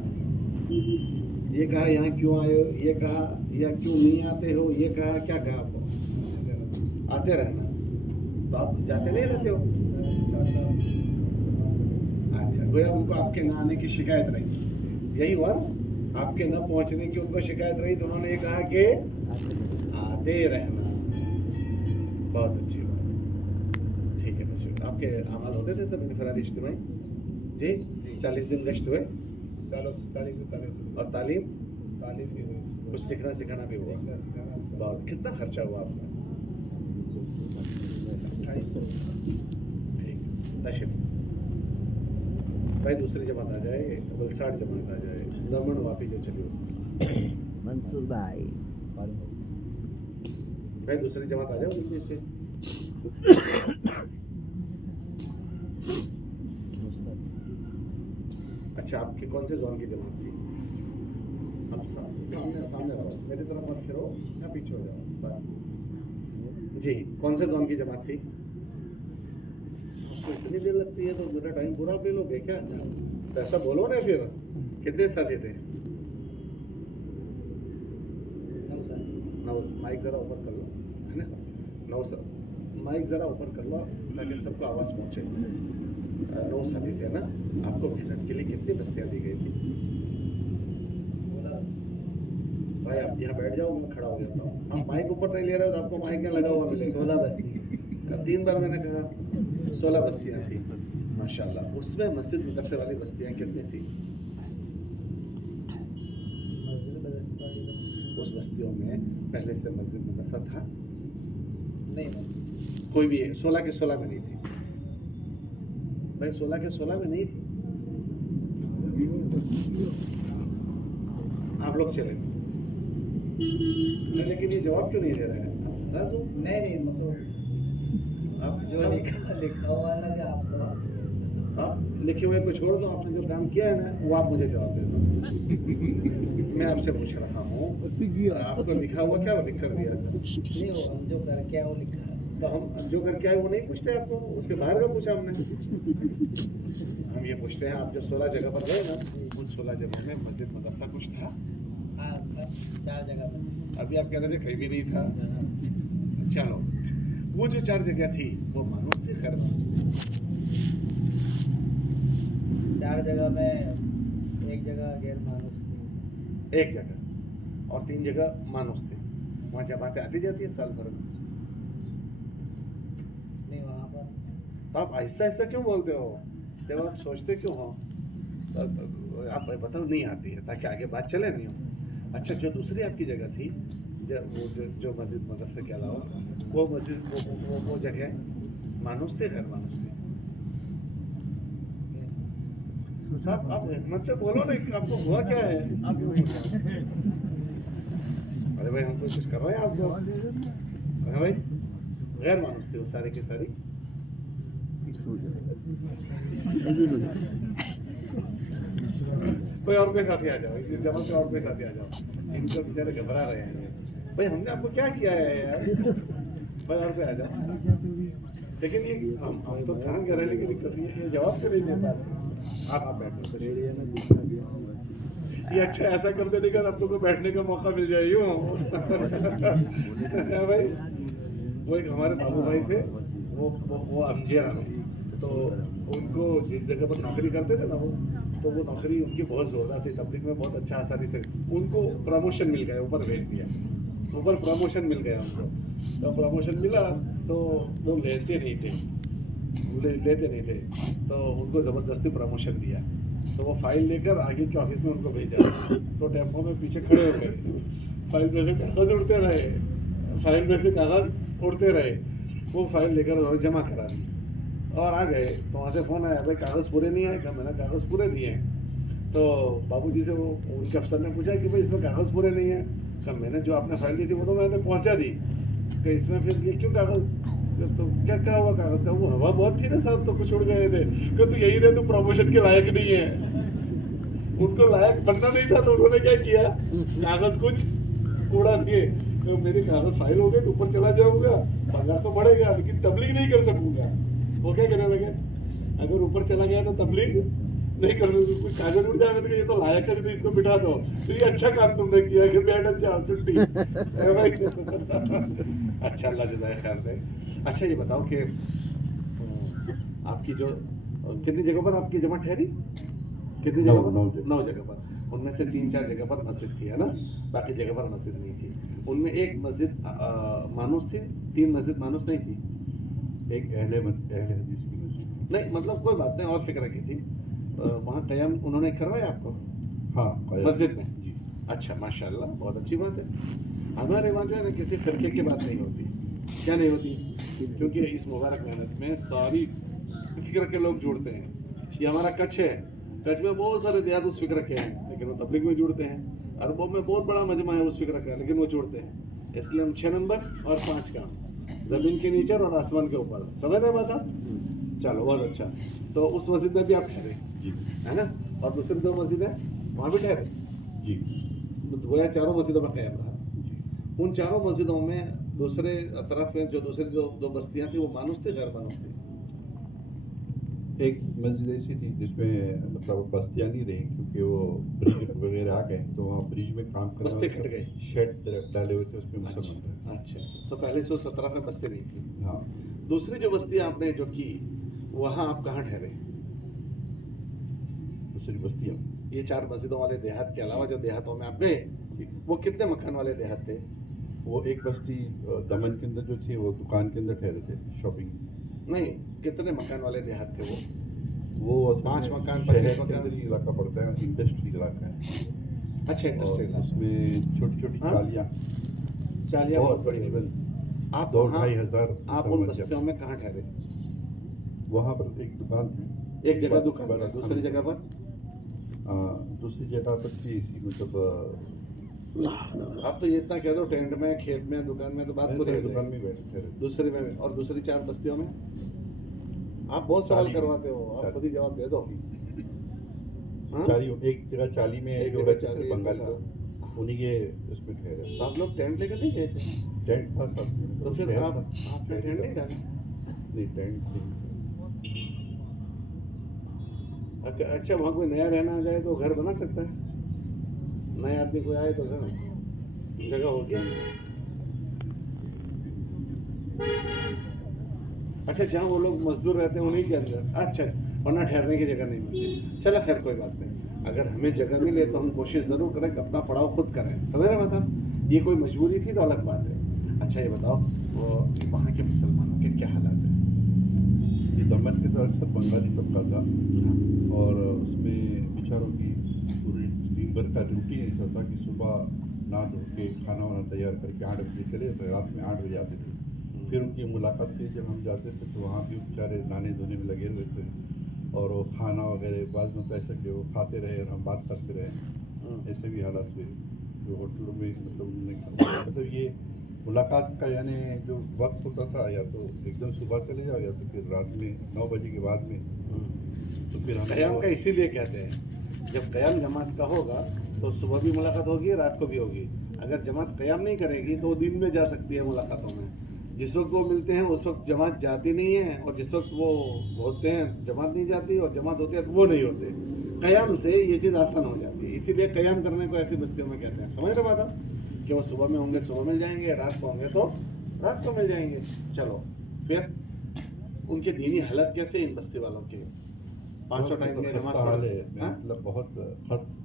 ये कहा यहाँ क्यों आए हो, ये कहा या क्यों नहीं आते हो, ये कहा, क्या कहा आपको? आते रहना. तो आप जाते नहीं रहते हो? अच्छा, गोया उनको आपके न आने की शिकायत रही. यही हुआ, आपके न पहुंचने की उनको शिकायत रही, तो उन्होंने ये कहा कि आते रहना. बहुत अच्छी बात. ठीक है बच्चों, आपके अमल होते थे सब इनफरादी इज्तिमाई जी? 40 दिन गश्त हुए, 40 और तालीम भी हुई, कुछ सीखना सिखाना भी हुआ. बहुत. कितना खर्चा हुआ आपका? 2800. ठीक, तशरीफ भाई. दूसरी जमात आ जाए, वलसाड़ जमात आ जाए, दमन वापी जो चली हो मंसूर भाई दूसरी जमात आ जाओ जल्दी से. अच्छा, आपकी कौन से जोन की जमात थी? आप सामने रहो, मेरी तरफ मत फिरो या पीछे हो जाओ बस. जी, कौन से जोन की जमात थी? आपको इतनी देर लगती है तो मेरा टाइम पूरा ले लोगे क्या? तो ऐसा बोलो ना फिर. कितने साथी थे? 9. माइक जरा ऊपर कर लो, है ना? 9 माइक जरा ऊपर कर लो ताकि सबको आवाज पहुंचे. 9 साथी थे ना. आपको मेहनत के लिए कितनी बस्तियां दी गई थी? भाई आप यहाँ बैठ जाओ, मैं खड़ा हो जाता हूँ. आप माइक ऊपर नहीं ले रहे हो तो आपको माइक में लगा हुआ मिलेगा. 16 बस्ती. 3 बार मैंने कहा 16 बस्तियां थी. माशाल्लाह. उसमें मस्जिद मदरसे वाली बस्तियां कितनी थी? उस बस्तियों में पहले से मस्जिद मदरसा था? नहीं, कोई भी 16 के 16 में नहीं थी भाई. 16 के 16 में नहीं थी. आप लोग चले. लेकिन ये जवाब क्यों नहीं दे रहे हैं? नहीं मतलब आप जो लिखा हुआ ना कि आप लिखे हुए को छोड़ दो. आपने जो काम किया है ना वो आप मुझे जवाब दे दो. मैं आपसे पूछ रहा हूँ, आपको लिखा हुआ क्या लिख कर दिया था? नहीं हो, हम जो करके आए वो लिखा है. तो हम जो करके आए वो नहीं पूछते आपको? उसके बाहर का पूछा हमने. हम ये पूछते हैं आप जब 16 जगह पर गए ना, उन 16 जगहों में मस्जिद मदरसा कुछ था? हाँ, 4 जगह पर. अभी आप कह रहे थे कहीं भी नहीं था. चलो, वो जो 4 जगह थी वो मानूस थे? खैर 4 जगह में एक जगह गैर मानूस थी. एक जगह और 3 जगह मानूस थे. वहाँ जमातें आती जाती है साल भर में? नहीं, वहाँ पर तो आप आहिस्ता आहिस्ता क्यों बोलते हो? जब आप सोचते क्यों हो? तो आप बताओ नहीं आती है, ताकि आगे बात चले नहीं हो। अच्छा, जो दूसरी आपकी जगह थी, जो मस्जिद मदरसे के अलावा वो मस्जिद वो जगह मानुस थे, गैर मानुस थे? आप हिम्मत से बोलो नहीं, आपको हुआ क्या है? आप अरे भाई, हम तो कुछ कर रहे हैं आपको। अरे भाई, गैर मानुस थे वो सारे के सारी। कोई और कोई साथी आ जाओ, इस जमात से और कोई साथी आ जाओ, इनको बेचारे घबरा रहे हैं। भाई हमने आपको क्या किया है यार? भाई और कोई आ जाओ। लेकिन ये हम तो ध्यान कर रहे हैं, लेकिन दिक्कत ये है जवाब से नहीं दे पा रहे। आप बैठो। ये अच्छा, ऐसा कर देने का आप लोग को बैठने का मौका मिल जाए यूँ। भाई वो एक हमारे बाबू भाई थे, वो अमजिया, तो उनको जिस जगह पर नौकरी करते थे ना वो, तो वो नौकरी उनकी बहुत जोरदार थी, तबलीग में बहुत अच्छा आसानी से उनको प्रमोशन मिल गया, ऊपर भेज दिया, ऊपर प्रमोशन मिल गया उनको। तो प्रमोशन मिला तो वो लेते नहीं थे, तो उनको ज़बरदस्ती प्रमोशन दिया। तो वो फाइल लेकर आगे के ऑफिस में उनको भेजा, तो टेम्पो में पीछे खड़े हो गए, फाइल में से कागज उड़ते रहे, वो फाइल लेकर जमा करा दी और आ गए। तो वहाँ से फ़ोन आया, भाई कागज़ पूरे नहीं आए? कहा मैंने कागज़ पूरे दिए हैं। तो बाबूजी से वो उनके अफसर ने पूछा कि भाई इसमें कागज़ पूरे नहीं है? कहा मैंने जो आपने फाइल दी थी वो तो मैंने पहुँचा दी, कि इसमें फिर ये क्यों कागज़? तो क्या हुआ कागज़ का? वो हवा बहुत थी ना साहब, तो कुछ उड़ गए थे। कि तू यही रहे, तू प्रमोशन के लायक नहीं है। उनको लायक बनना नहीं था, तो उन्होंने क्या किया, कागज़ कुछ उड़ा दिए। तो मेरी कागज़ फाइल हो गई, तो ऊपर चला जाऊंगा, पगार तो बढ़ेगा, लेकिन तबलीग नहीं कर सकूंगा। वो क्या करने लगे, अगर ऊपर चला गया तो तबलीग नहीं कर सकते, कुछ कागज उड़ जाएगा तो ये तो लायक है, तो इसको बिठा दो। तो ये अच्छा काम तुमने किया कि बैठ जाओ छुट्टी। अच्छा, अल्लाह जज़ाए खैर दे। अच्छा ये बताओ कि आपकी जो कितनी जगह पर आपकी जमा ठहरी? कितनी जगह पर? 9 जगह पर। उनमें से 3-4 जगह पर मस्जिद थी, है ना? बाकी जगह पर मस्जिद नहीं थी। उनमें एक मस्जिद मानुस थी, 3 मस्जिद मानुस नहीं थी। एक अहले हदीस की मस्जिद नहीं, मतलब कोई बात नहीं, और फिक्र की थी। वहाँ क़याम उन्होंने करवाया आपको? हाँ, मस्जिद में जी। अच्छा, माशाअल्लाह, बहुत अच्छी बात है। हमारे वहाँ जो है ना, किसी फिरके की बात नहीं होती। क्या नहीं होती? क्योंकि इस मुबारक मेहनत में सारी फिक्र के लोग जुड़ते हैं। ये हमारा कच्छ है, कच्छ में बहुत सारे देहात उस फिक्र के हैं, लेकिन वो तबलीग में जुड़ते हैं। अरबों में बहुत बड़ा मजमा है उस फिक्र का, लेकिन वो जुड़ते हैं। इसलिए हम 6 नंबर और 5 काम, जमीन के नीचे और आसमान के ऊपर। समझ रहे बात आप? चलो, बहुत अच्छा। तो उस मस्जिद में भी आप ठहरे जी, है ना? और दूसरी 2 मस्जिद है वहाँ भी ठहरे जी। गोया 4 मस्जिदों पर क़याम रहा। उन 4 मस्जिदों में दूसरे तरफ में जो दूसरी 2 बस्तियाँ थी, वो मानुस थे, गैर मानुस थी? एक मस्जिद ऐसी थी जिसमें मतलब बस्तियाँ नहीं रही, क्योंकि वो ब्रिज वगैरह आ गए, तो वहाँ ब्रिज में काम करने बस्ते कट गए, शेड डाले हुए थे, उसमें मुसलमान थे। अच्छा, तो पहले 117 में बस्ती नहीं थी। हाँ। दूसरी जो बस्ती आपने जो की, वहाँ आप कहाँ ठहरे? दूसरी बस्तियाँ, ये 4 मस्जिदों वाले देहात के अलावा जो देहातों में आप गए, वो कितने मकान वाले देहात थे? वो एक बस्ती दमन के अंदर जो थी, वो दुकान के अंदर ठहरे थे, शॉपिंग। नहीं, कितने मकान वाले देहात थे वो? वो 5 मकान, 25 शहर के मकान अंदर ही इलाका पड़ता है, इंडस्ट्री इलाका है। अच्छा, इंडस्ट्री और उसमें छोटी छोटी चालियाँ बहुत बड़ी। आप 2-2.5 हज़ार। आप उन बस्तियों में कहाँ ठहरे? वहाँ पर एक दुकान थी, एक जगह दुकान, दूसरी जगह पर? दूसरी जगह पर थी मतलब आप तो ये इतना कह दो, टेंट में, खेत में, दुकान में, तो बात पूरी है। दुकान में बैठे थे। दूसरी में, और दूसरी 4 बस्तियों में? आप बहुत सवाल करवाते हो, आप खुद ही जवाब दे दो। एक जगह 40 में, एक जगह 40 बंगाल का, उन्हीं के उसमें ठहरे। तो आप लोग टेंट लेकर नहीं गए थे? टेंट था साथ में। तो फिर आपने टेंट नहीं डाला? नहीं, टेंट नहीं। अच्छा, वहाँ कोई नया रहना आ जाए तो घर बना सकता है? नया आदमी कोई आए तो घर जगह होगी? अच्छा, जहाँ वो लोग मजदूर रहते हैं उन्हीं के अंदर? अच्छा, वरना ठहरने की जगह नहीं मिलती। चलो खैर, कोई बात नहीं। अगर हमें जगह मिले तो हम कोशिश जरूर करें कि अपना पड़ाव खुद करें। समझ रहे मतलब? ये कोई मजबूरी थी तो अलग बात है। अच्छा ये बताओ, वो वहाँ के मुसलमानों के क्या हालात है? ये दमन के तो अक्सर बंगाली तबका था और उसमें बेचारों की पूरी दिन भर का ड्यूटी ऐसा था कि सुबह नहा धो के खाना वाना तैयार करके 8 बजे चले तो रात में 8 बजे आते थे। फिर उनकी मुलाकात से जब हम जाते थे तो वहाँ भी बेचारे नहाने धोने में लगे हुए थे और वो खाना वगैरह बाद में पैसे के वो खाते रहे और हम बात करते रहे। ऐसे भी हालात हुए जो होटलों में मतलब ये मुलाकात का यानी जो वक्त होता था या तो एकदम सुबह चले जाओ या तो फिर रात में 9 बजे के बाद में। तो फिर हम क़याम का इसीलिए कहते हैं, जब क़याम जमात का होगा तो सुबह भी मुलाकात होगी, रात को भी होगी। अगर जमात क़याम नहीं करेगी तो दिन में जा सकती है मुलाकातों में। जिस वक्त वो मिलते हैं उस वक्त जमात जाती नहीं है, और जिस वक्त वो होते हैं जमात नहीं जाती, और जमात होती है तो वो नहीं होते। क़याम से ये चीज़ आसान हो जाती है, इसीलिए क़याम करने को ऐसी बस्तियों में कहते हैं। समझ रहे बात आप, कि वो सुबह में होंगे सुबह मिल जाएंगे, रात को होंगे तो रात को मिल जाएंगे। चलो फिर उनके दीनी हालत कैसे इन बस्ती वालों के? 500 टाइम में नमाज हाल है, हाँ? मतलब बहुत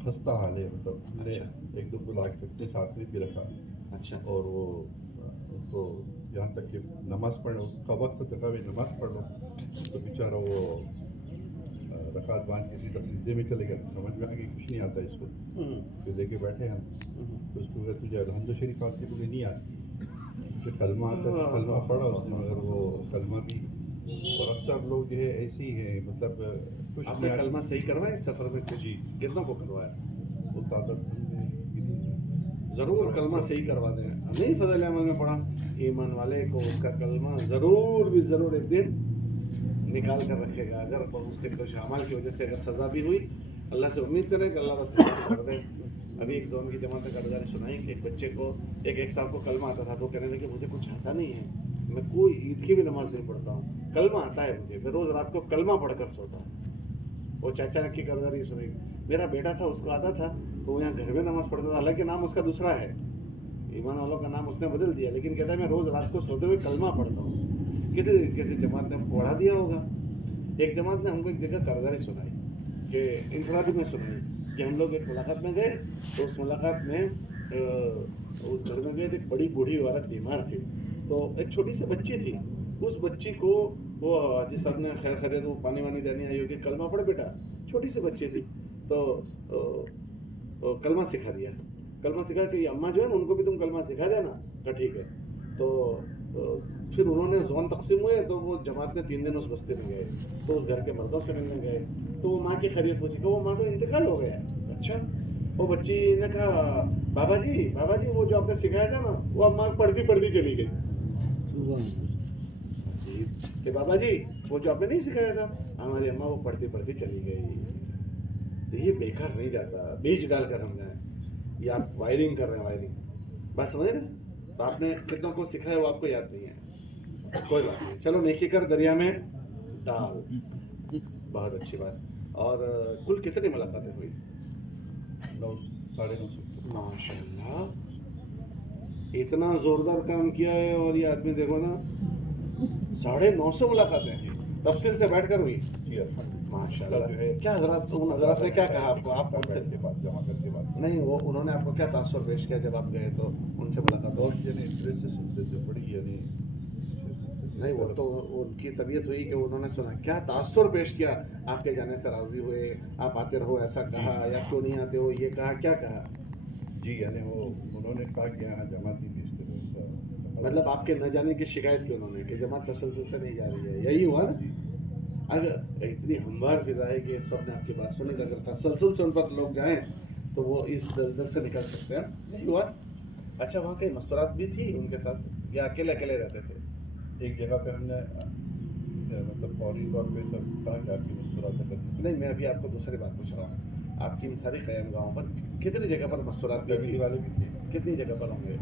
खस्ता हाल है। मतलब हमने अच्छा। एक दो को लाख अपने साथ में भी रखा अच्छा। और वो उनको यहाँ तक कि नमाज पढ़ उसका वक्त तक भी नमाज पढ़ लो तो बेचारा वो रकात बांध के सीधा सीधे में चले गए। समझ में आ गया कुछ नहीं आता इसको, तो लेके बैठे हम तो उसको अगर तुझे अलहम्द शरीफ आती बोले नहीं आती, उसे कलमा आता है कलमा पढ़ा उसमें, अगर वो कलमा भी। और अक्सर लोग जो है ऐसे ही है, मतलब कुछ आपने नहीं कलमा सही करवाया इस सफर में? जी कितनों को करवाया? वो तादाद जरूर कलमा सही करवा दें। नहीं फजल अमल में पढ़ा, ईमान वाले को उसका कलमा जरूर भी जरूर एक दिन निकाल कर रखेगा। अगर उसके कुछ अमल की वजह से अगर सजा भी हुई, अल्लाह से उम्मीद करें कि अल्लाह बस कर दे। अभी एक जोन की जमात का अर्ज़ारी सुनाई कि एक बच्चे को एक साल को कलमा आता था, तो कहने लगे मुझे कुछ आता नहीं है, मैं कोई ईद की भी नमाज नहीं पढ़ता हूँ, कलमा आता है मुझे, मैं रोज रात को कलमा पढ़कर सोता हूँ। वो चाचा ने की कर्जदारी सुनी, मेरा बेटा था उसको आता था तो वो यहाँ घर में नमाज पढ़ता था, हालांकि नाम उसका दूसरा है, ईमान वालों का नाम उसने बदल दिया, लेकिन कहता है मैं रोज रात को सोते हुए कलमा पढ़ता हूँ। किसी जमात ने पढ़ा दिया होगा। एक जमात ने हमको एक जगह कर्जदारी सुनाई कि इंफरादी में सुनाई कि हम लोग एक मुलाकात में गए, तो उस मुलाकात में उस घर में गए, एक बड़ी बूढ़ी औरत बीमार थी, तो एक छोटी सी बच्ची थी, उस बच्ची को वो जिस साहब ने खैर खैर वो पानी वानी देने आई होगी, कलमा पढ़ बेटा, छोटी सी बच्ची थी, तो कलमा सिखा दिया। कलमा सिखा कि अम्मा जो है ना उनको भी तुम कलमा सिखा देना, तो ठीक है। तो फिर उन्होंने जोन तकसीम हुए, तो वो जमात में 3 दिन उस बस्ती में गए, तो उस घर के मर्दों से मिलने गए, तो वो माँ की खैरियत पूछी, वो माँ तो इंतकाल हो गया। अच्छा। वो बच्ची ने कहा बाबा जी वो जो आपने सिखाया था ना, वो अम्मा पढ़ती पढ़ती चली गई। कि बाबा जी वो जो आपने नहीं सिखाया था, हमारी अम्मा वो पढ़ती पढ़ती चली गई। तो ये बेकार नहीं जाता, बीज डालकर हम जाए, ये आप वायरिंग कर रहे हैं, वायरिंग बात समझ रहे। तो आपने कितनों को सिखाया वो आपको याद नहीं है, कोई बात नहीं, चलो नेकी कर दरिया में डाल, बहुत अच्छी बात। और कुल कितनी मुलाकातें हुई? 9-9.5 माशाल्लाह, इतना जोरदार काम किया है। और ये आदमी देखो ना, 950 मुलाकातें तफसील से बैठकर हुई। माशाल्लाह। क्या हजरत उन हजरत ने क्या कहा आपको? आप उनसे जमा करके बात नहीं, वो उन्होंने आपको क्या तासुर पेश किया जब आप गए तो उनसे मुलाकात हो? यानी इंटरेस्ट से सुनते थे बड़ी, यानी नहीं, वो तो उनकी तबीयत हुई कि उन्होंने सुना, क्या तासुर पेश किया? आपके जाने से राजी हुए, आप आते रहो ऐसा कहा, या क्यों नहीं आते हो ये कहा, क्या कहा? जी, यानी वो उन्होंने कहा कि यहाँ जमात ही भेजते रहो। मतलब आपके न जाने की शिकायत की उन्होंने कि जमात तसलसल से नहीं जा रही है, यही हुआ ना? अगर इतनी हमवार फिजा है कि सब ने आपकी बात सुनी, अगर तसलसल से उन पर लोग जाएं तो वो इस दलदल से निकल सकते हैं, यही हुआ। अच्छा, वहाँ कई मस्तूरात भी थी उनके साथ, या अकेले अकेले रहते थे? एक जगह पे हमने मतलब फौरी तौर पे सब कहा कि आपकी मस्तूरात करनी। नहीं, मैं अभी आपको दूसरी बात पूछ रहा हूँ, आपकी इन सारी क़याम गाँव पर कितनी जगह पर मस्तूरात भी वाले भी थे, कितनी जगह पर होंगे?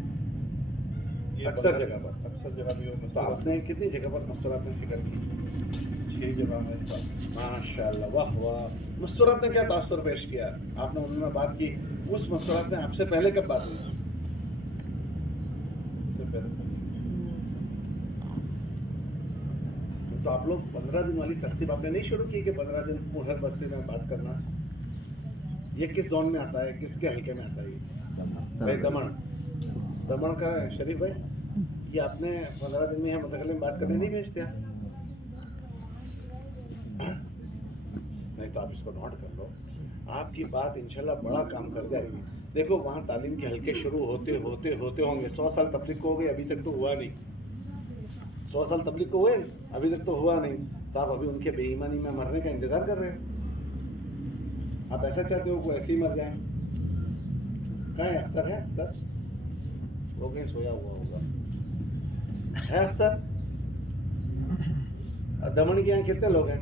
अक्सर जगह भी हो। तो आपने कितनी जगह पर मस्तूरात में फिक्र की? 6 जगह है। माशाल्लाह, वाह वाह। मस्तूरात ने क्या तासुर पेश किया? आपने उनमें बात की, उस मस्तूरात में आपसे पहले कब बात हुई? तो आप लोग 15 दिन वाली तरतीब आपने नहीं शुरू की कि 15 दिन हर बस्ती में बात करना? ये किस जोन में आता है, किसके हल्के में आता है ये? दमन का शरीफ भाई, ये आपने 15 दिन में यहाँ मुतकल्लिम बात करने नहीं भेजते? نہیں تو آپ اس کو نوٹ کر لو. آپ کی بات انشاءاللہ بڑا کام کر جائے گی. دیکھو وہاں تعلیم کے حلقے شروع ہوتے ہوں گے. 100 سال تبلیغ کو ہو گئی, ابھی تک تو ہوا نہیں. 100 سال تبلیغ کو ہوئے, ابھی تک تو ہوا نہیں. تو آپ ابھی ان کے بے ایمانی میں مرنے کا انتظار کر رہے ہیں. آپ ایسا چاہتے ہو کہ ایسے ہی مر جائیں؟ کہاں ہے اختر؟ ہے اختر؟ وہ کہیں سویا ہوا ہوگا. ہے اختر؟ دمن کے یہاں کتنے لوگ ہیں؟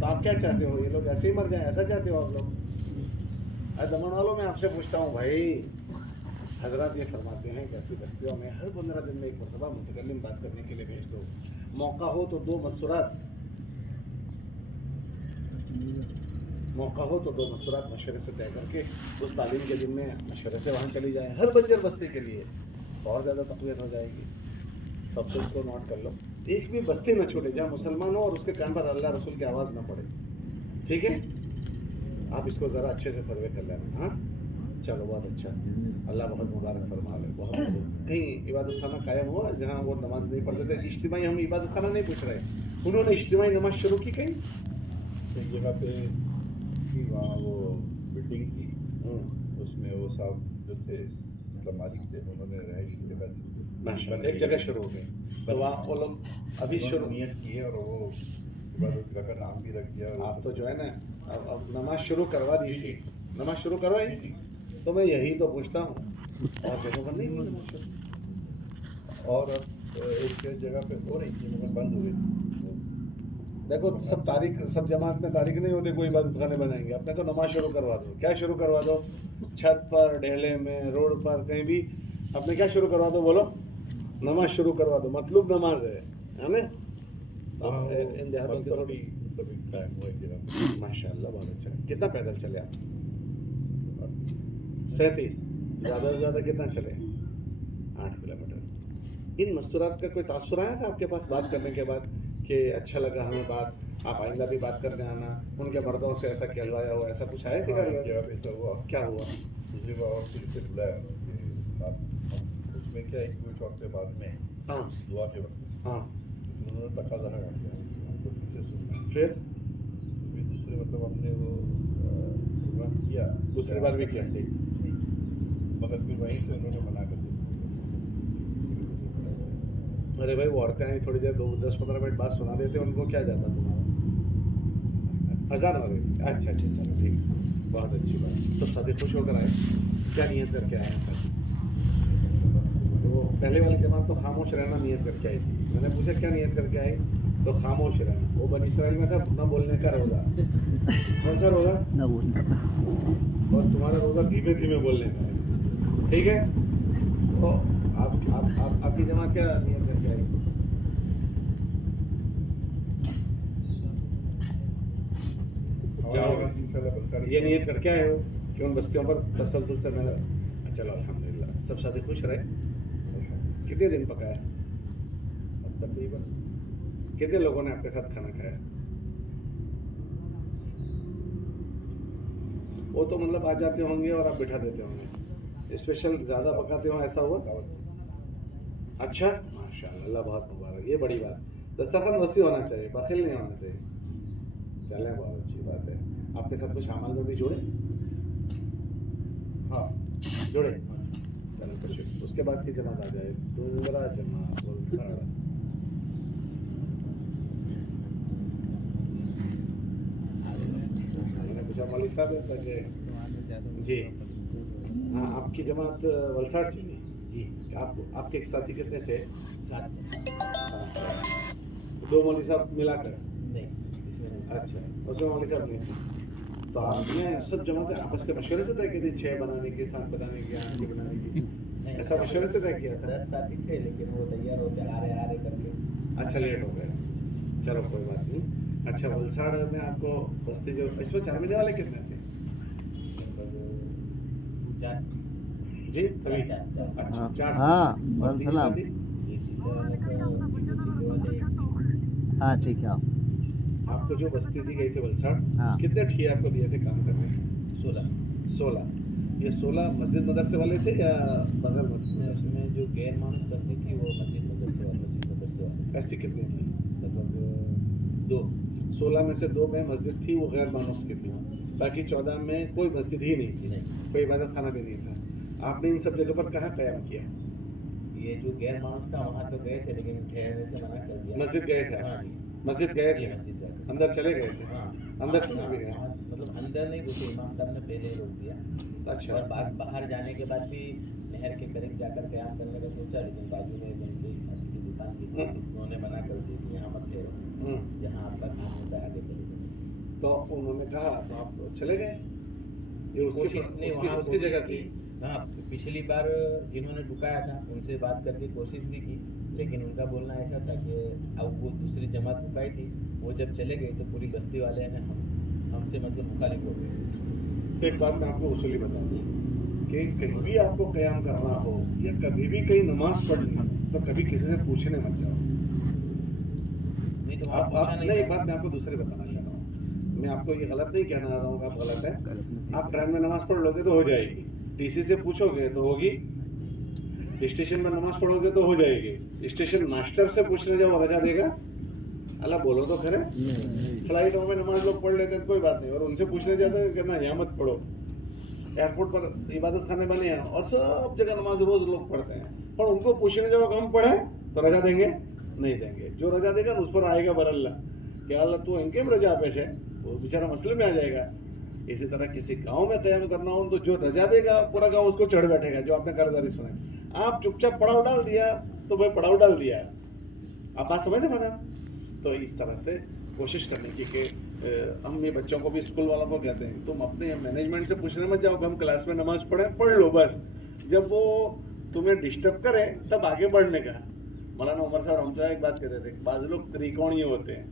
تو آپ کیا چاہتے ہو, یہ لوگ ایسے ہی مر جائیں, ایسا چاہتے ہو آپ لوگ؟ دمن والوں میں آپ سے پوچھتا ہوں بھائی, حضرات یہ فرماتے ہیں کہ ایسی بستیوں میں ہر 15 دن میں ایک مرتبہ متکلم بات کرنے کے لیے بھیج دو. موقع ہو تو 2 مستورات مشورے سے طے کر کے اس تعلیم کے دن میں مشورے سے وہاں چلی جائیں, ہر بنجر بستی کے لیے. اور زیادہ تقویت ہو جائے گی. سب سے اس کو نوٹ کر لو. ایک بھی بستی نہ چھوڑے جہاں مسلمان ہو اور اس کے کان پر اللہ رسول کی آواز نہ پڑے. ٹھیک ہے, آپ اس کو ذرا اچھے سے سروے کر لینا. ہاں چلو, بہت اچھا. اللہ بہت مبارک فرما لے. بہت کہیں عبادت خانہ قائم ہوا جہاں وہ نماز نہیں پڑھتے تھے. اجتماعی, ہم عبادت خانہ نہیں پوچھ رہے, انہوں نے اجتماعی نماز شروع کی کہیں ایک جگہ پہ وہاں وہ بلڈنگ تھی, اس میں وہ صاحب جو تھے مطلب مالک تھے, انہوں نے رہائش کی جگہ دی, ایک جگہ شروع ہو گئی. تو وہاں وہ لوگ ابھی شروع نیت کی ہے اور وہ عبادت گاہ کا نام بھی رکھ دیا. آپ تو جو ہے نا اب نماز شروع کروا دیجیے. نماز شروع کروائی تو میں یہی تو پوچھتا ہوں, اور جگہ پر نہیں ہوئی نماز شروع. اور اب ایک جگہ پہ ہو رہی تھی مگر بند ہوئی. دیکھو سب تاریخ, سب جماعت میں تاریخ نہیں ہوتی کوئی عبادت خانے بنائیں گے. اپنے تو نماز شروع کروا دو. کیا شروع کروا دو؟ چھت پر, ڈھیلے میں, روڈ پر, کہیں بھی اپنے کیا شروع کروا دو؟ بولو, نماز شروع کروا دو. مطلوب نماز ہے نا. ان دیہاتوں کی تھوڑی ماشاء اللہ بہت اچھا. کتنا پیدل چلے آپ؟ 37. زیادہ سے زیادہ کتنا چلے؟ 8 کلومیٹر. ان مستورات کا کوئی تاثر آیا تھا آپ کے پاس بات کرنے کے بعد کہ اچھا لگا ہمیں بات, آپ آئندہ بھی بات کرنے آنا, ان کے مردوں سے ایسا کہلوایا ہو, ایسا کچھ آیا تھا؟ کیا ہوا؟ دوسری بار اور پھر سے بلایا. اس میں کیا ایک کوئی وقت بعد میں دعا کے وقت انہوں نے تقاضا لگا دیا ہم کو پھر سے سننا. پھر دوسرے مطلب ہم نے وہ کیا, دوسری بار بھی کیا, مگر پھر وہیں سے انہوں نے منع کر دیا. ارے بھائی, وہ عورتیں ہیں تھوڑی دیر 10-15 منٹ بعد سنا دیتے, ان کو کیا جاتا تمہارا؟ اذان ہو گئی. اچھا اچھا, چلو ٹھیک, بہت اچھی بات. تو ساتھی خوش ہو کر آئے, کیا نیت کر کے آئے ہیں؟ وہ پہلے والی جماعت تو خاموش رہنا نیت کر کے آئی تھی. میں نے پوچھا کیا نیت کر کے آئی؟ تو خاموش رہنا. وہ بنی اسرائیل میں تھا نہ بولنے کا روزہ. کون سا روزہ؟ نہ بولنے کا. اور تمہارا روزہ دھیمے دھیمے بولنے کا ہے. ٹھیک ہے, تو آپ کی جماعت کیا نیت کر کے آئی؟ یہ نیت کر کے آئے ہو کہ ان بستیوں پر تسلسل سے میں. چلو الحمدللہ, سب ساتھی خوش رہے. کتنے دن پکایا تقریباً؟ کتنے لوگوں نے آپ کے ساتھ کھانا کھایا؟ وہ تو مطلب آ جاتے ہوں گے اور آپ بٹھا دیتے ہوں گے. اسپیشل زیادہ پکاتے ہوں, ایسا ہوا؟ اچھا, ماشاء اللہ, بہت مبارک. یہ بڑی بات. دسترخوان وسیع ہونا چاہیے, باخل نہیں ہونا چاہیے. چلیں, بہت اچھی بات ہے. آپ کے ساتھ کچھ عمل میں بھی جڑے؟ ہاں جڑے. چلو کچھ اس کے بعد کی جماعت آ جائے. دوسرا جماعت پوچھا مولوی صاحب جی, ہاں آپ کی جماعت ولساڑ چلی. جی, آپ کے ساتھی کتنے تھے؟ 2 مولوی صاحب ملا کر؟ نہیں. اچھا, اس میں مولوی صاحب نہیں. تو آپ نے سب جماعتیں آپس کے مشورے سے طے کی تھی 6 بنانے کی, 7 بنانے کی, 8 کی بنانے کی؟ ایسا مشورے سے طے کیا تھا؟ 10 ساتھی تھے لیکن وہ تیار ہوتے آ رہے کر کے. اچھا, لیٹ ہو گئے. چلو کوئی بات نہیں. اچھا, ولساڑ میں آپ کو بستی جو اس میں 4 مہینے والے کتنے تھے؟ جی سبھی. اچھا, 4. ہاں ٹھیک ہے. آپ کو جو بستی دی گئی تھی ولساڑ, کتنے ٹھیے آپ کو دیے تھے کام کرنے؟ 16. یہ 16 مسجد مدرسے والے تھے یا بغیر مسجد؟ اس میں جو غیر معمول بستی تھی وہ مسجد مدرسے والے. ایسی کتنی تھی؟ مطلب 2. 16 में से 2 में मस्जिद थी, वो गैर मानूस की थी, बाकी 14 में कोई मस्जिद ही नहीं थी, कोई इबादत खाना भी नहीं था। आपने इन सब जगह पर कहाँ क़याम किया? ये जो गैर मानूस था वहाँ तो गए थे, लेकिन ठहरने से मना कर दिया। मस्जिद गए थे? हाँ जी, मस्जिद गए थे, मस्जिद गए थे। अंदर चले गए थे? हाँ, अंदर चले भी गए? मतलब अंदर नहीं घुसे, इमाम साहब ने पहले ही रोक दिया। अच्छा। और बाहर जाने के बाद भी नहर के करीब जाकर क़याम करने का सोचा, लेकिन बाजू में उनकी अच्छी दुकान थी, उन्होंने मना कर दी कि यहाँ मत ठहरो, जहाँ आपका काम होता है आगे चले जाओ। तो उन्होंने कहा तो आप चले गए? ये उसकी जगह थी? हाँ, पिछली बार जिन्होंने रुकाया था उनसे बात करके कोशिश भी की, लेकिन उनका बोलना ऐसा था कि अब वो दूसरी जमात रुकाई थी, वो जब चले गए तो पूरी बस्ती वाले ने हमसे मतलब मुखालिफ हो गए। एक बात मैं आपको उसूली बता दूं कि कहीं भी आपको क़याम करना हो या कभी भी कहीं नमाज पढ़नी तो कभी किसी से पूछने मत जाओ। नहीं तो आप नहीं, एक बात मैं आपको दूसरी बताना चाह रहा हूँ, मैं आपको ये गलत नहीं कहना चाह रहा हूँ, आप गलत है। आप ट्रेन में नमाज पढ़ लोगे तो हो जाएगी, टीसी से पूछोगे तो होगी, स्टेशन में नमाज पढ़ोगे तो हो जाएगी, स्टेशन मास्टर से पूछने जाओ रजा देगा? अल्लाह बोलो तो खरे। फ्लाइटों में नमाज लोग पढ़ लेते हैं कोई बात नहीं, और उनसे पूछने जाते हैं कहना यहाँ मत पढ़ो। एयरपोर्ट पर इबादत खाने बने हैं और सब जगह नमाज रोज लोग पढ़ते हैं, पर उनको पूछने जाओ हम पढ़े तो रजा देंगे? नहीं देंगे। जो रजा देगा उस पर आएगा बरल्ला कि अल्लाह तू इनके भी रजा पेश है, वो बेचारा मसले में आ जाएगा। इसी तरह किसी गांव में क़याम करना हो तो जो रजा देगा पूरा गांव उसको चढ़ बैठेगा, जो आपने कर्जदारी सुना। आप चुपचाप पड़ाव डाल दिया तो भाई पड़ाव डाल दिया, आप बात समझ रहे? तो इस तरह से कोशिश करने की कि हम ये बच्चों को भी, स्कूल वालों को कहते हैं तुम अपने मैनेजमेंट से पूछने मत जाओ, हम क्लास में नमाज पढ़ लो बस, जब वो तुम्हें डिस्टर्ब करे तब आगे बढ़ने का। मौलाना उमर साहब हमसे एक बात कहते थे, बाज़ लोग त्रिकोणीय होते हैं,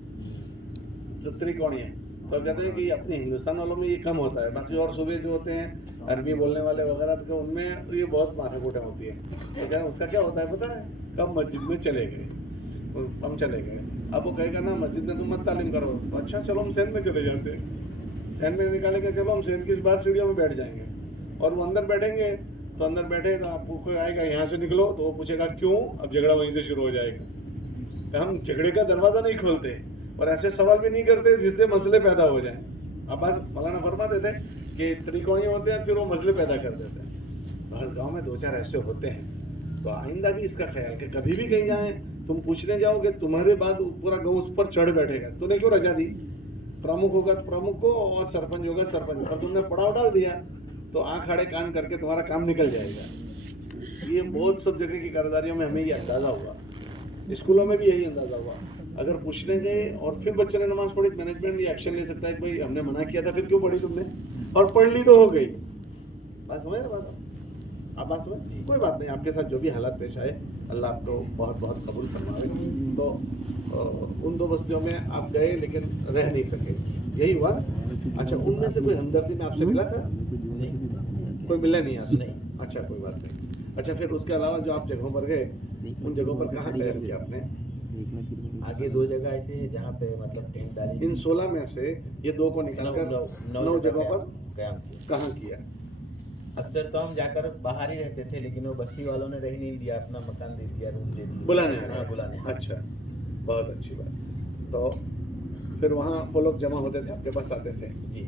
जो त्रिकोणीय तो कहते हैं कि अपने हिंदुस्तान वालों में ये कम होता है, बाकी और सूबे जो होते हैं अरबी बोलने वाले वगैरह तो उनमें ये बहुत माथाकूटें होती है। तो क्या उसका क्या होता है पता है? कब मस्जिद में चले गए, हम चले गए, अब वो कहेगा ना मस्जिद में तुम मत तालीम करो, तो अच्छा चलो हम सेंध में चले जाते हैं, सेंध में निकालेंगे, चलो हम सेंध की बाहर सीढ़ियों में बैठ जाएंगे, और वो अंदर बैठेंगे तो अंदर बैठे तो आपको कोई आएगा यहाँ से निकलो तो वो पूछेगा क्यों, अब झगड़ा वहीं से शुरू हो जाएगा। तो हम झगड़े का दरवाजा नहीं खोलते और ऐसे सवाल भी नहीं करते जिससे मसले पैदा हो जाए। अब बात मौलाना फरमाते थे कि त्रिकोणीय होते हैं फिर वो मसले पैदा कर देते हैं। हर गांव में 2-4 ऐसे होते हैं, तो आइंदा भी इसका ख्याल कि कभी भी कहीं जाएं तुम पूछने जाओगे तुम्हारे बाद पूरा गांव उस पर चढ़ बैठेगा, तूने क्यों रजा दी? प्रमुख होगा प्रमुख को और सरपंच होगा सरपंच, और तुमने पड़ाव डाल दिया तो आंख आड़े कान करके तुम्हारा काम निकल जाएगा। ये बहुत सब जगह की कर्जदारियों में हमें ये अंदाजा हुआ, स्कूलों में भी यही अंदाजा हुआ। अगर पूछने गए और फिर बच्चों ने नमाज पढ़ी, मैनेजमेंट भी एक्शन ले सकता है कि भाई हमने मना किया था फिर क्यों पढ़ी तुमने, और पढ़ ली तो हो गई। बात समझ रहे बात आप बात समझ? कोई बात नहीं, आपके साथ जो भी हालात पेश आए अल्लाह आपको बहुत बहुत कबूल फरमाए। तो उन 2 बस्तियों में आप गए लेकिन रह नहीं सके, यही हुआ। अच्छा, उनमें से कोई हमदर्दी में आपसे मिला था? कोई मिला नहीं आपसे? नहीं। अच्छा, कोई बात नहीं। अच्छा, फिर उसके अलावा जो आप जगहों पर गए उन जगहों पर कहाँ क़याम किया आपने? आगे 2 जगह ऐसे हैं जहाँ पे मतलब टेंट डाली। इन 16 में से ये 2 को निकाल कर 9 जगहों पर क़याम किया। कहाँ किया? अक्सर तो हम जाकर बाहर ही रहते थे, लेकिन वो बस्ती वालों ने रह नहीं दिया, अपना मकान दे दिया, रूम दे दिया। बुलाने? हाँ, बुलाने। अच्छा, बहुत अच्छी बात। तो फिर वहाँ वो लोग जमा होते थे, आपके पास आते थे? जी,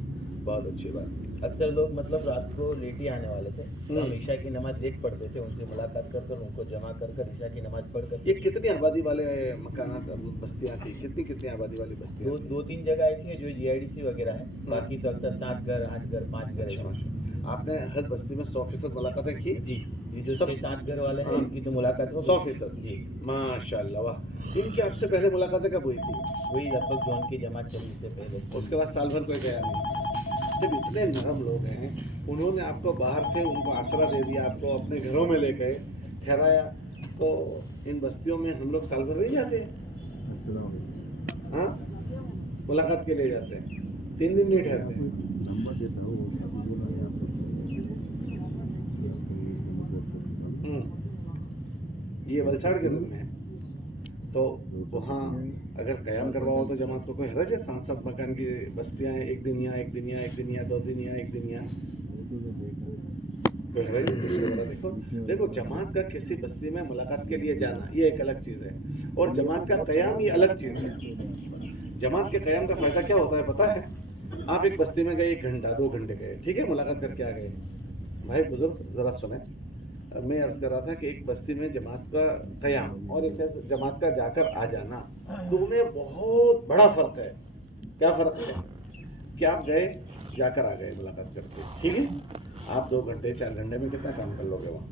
बहुत अच्छी बात। अक्सर लोग मतलब रात को लेट ही आने वाले थे, तो हम ईशा की नमाज लेट पढ़ते थे, उनसे मुलाकात कर कर उनको जमा कर कर ईशा की नमाज पढ़ कर। ये कितनी आबादी वाले मकानात बस्तियाँ थी? कितनी आबादी वाली बस्तियाँ? 2-3 जगह ऐसी है जो GIDC वगैरह है, बाकी तो अक्सर 7 घर 8 घर 5 घर है। आपने हर बस्ती में 100% मुलाकातें की? जी, ये जो सब 7 घर वाले हैं इनकी तो मुलाकात हो 100%? जी, माशाल्लाह, वाह। इनकी आपसे पहले मुलाकातें कब हुई थी? वही लगभग जो उनकी जमात चली से पहले। उसके बाद साल भर कोई गया नहीं? जब इतने नरम लोग हैं, उन्होंने आपको बाहर से उनको आसरा दे दिया, आपको अपने घरों में ले गए, ठहराया, तो इन बस्तियों में हम लोग साल भर नहीं जाते? हाँ, मुलाकात के लिए जाते हैं, 3 दिन नहीं ठहरते? ये वलसाड़ के रूम है, तो वहाँ अगर क़याम करवाओ तो जमात को कोई हरज है? 7-7 मकान की बस्तियाँ हैं, 1 दिन यहाँ 1 दिन यहाँ 1 दिन यहाँ 2 दिन यहाँ 1 दिन यहाँ, कोई हरज है? देखो जमात का किसी बस्ती में मुलाकात के लिए जाना ये एक अलग चीज़ है, और जमात का क़याम ये अलग चीज़ है। जमात के क़याम का फ़ायदा क्या होता है पता है? आप एक बस्ती में गए 1 घंटा 2 घंटे गए, ठीक है, मुलाकात करके आ गए। भाई बुजुर्ग ज़रा सुने, मैं अर्ज़ कर रहा था कि एक बस्ती में जमात का क़याम और एक जमात का जाकर आ जाना, दोनों में बहुत बड़ा फ़र्क है। क्या फ़र्क है? कि आप गए, जाकर आ गए मुलाकात करके, ठीक है, आप 2 घंटे 4 घंटे में कितना काम कर लोगे वहाँ?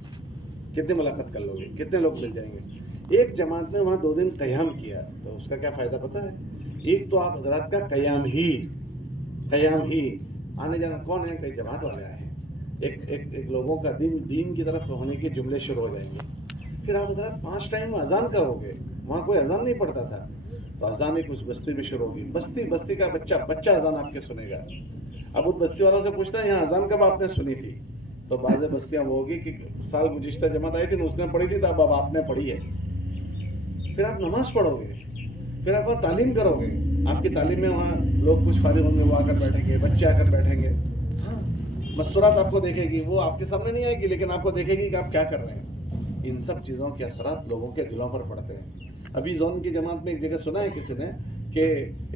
कितनी मुलाकात कर लोगे? कितने लोग मिल जाएंगे? एक जमात ने वहाँ 2 दिन क़याम किया तो उसका क्या फ़ायदा पता है? एक तो आप हज़रात का क़याम ही, आने जाना कौन है? कई जमात वाले आए हैं, एक लोगों का दीन की तरफ होने के जुमले शुरू हो जाएंगे। फिर आप हज़रात 5 टाइम अजान करोगे, वहाँ कोई अजान नहीं पढ़ता था, तो अजान एक उस बस्ती में शुरू होगी। बस्ती का बच्चा अजान आपके सुनेगा। अब उस बस्ती वालों से पूछता है यहाँ अजान कब आपने सुनी थी? तो बाज़ बस्तियाँ वो होगी कि साल गुज़िश्ता जमात आई थी ना, उसने पढ़ी थी, तो अब आपने पढ़ी है। फिर आप नमाज पढ़ोगे, फिर आप वहाँ तालीम करोगे, आपकी तालीम में वहाँ लोग कुछ फारिग होंगे, वो आकर बैठेंगे, बच्चे आकर बैठेंगे, हाँ, मस्तूरात आपको देखेगी, वो आपके सामने नहीं आएगी लेकिन आपको देखेगी कि आप क्या कर रहे हैं। इन सब चीज़ों के असरात लोगों के दिलों पर पड़ते हैं। अभी जोन की जमात में एक जगह सुना है किसी ने कि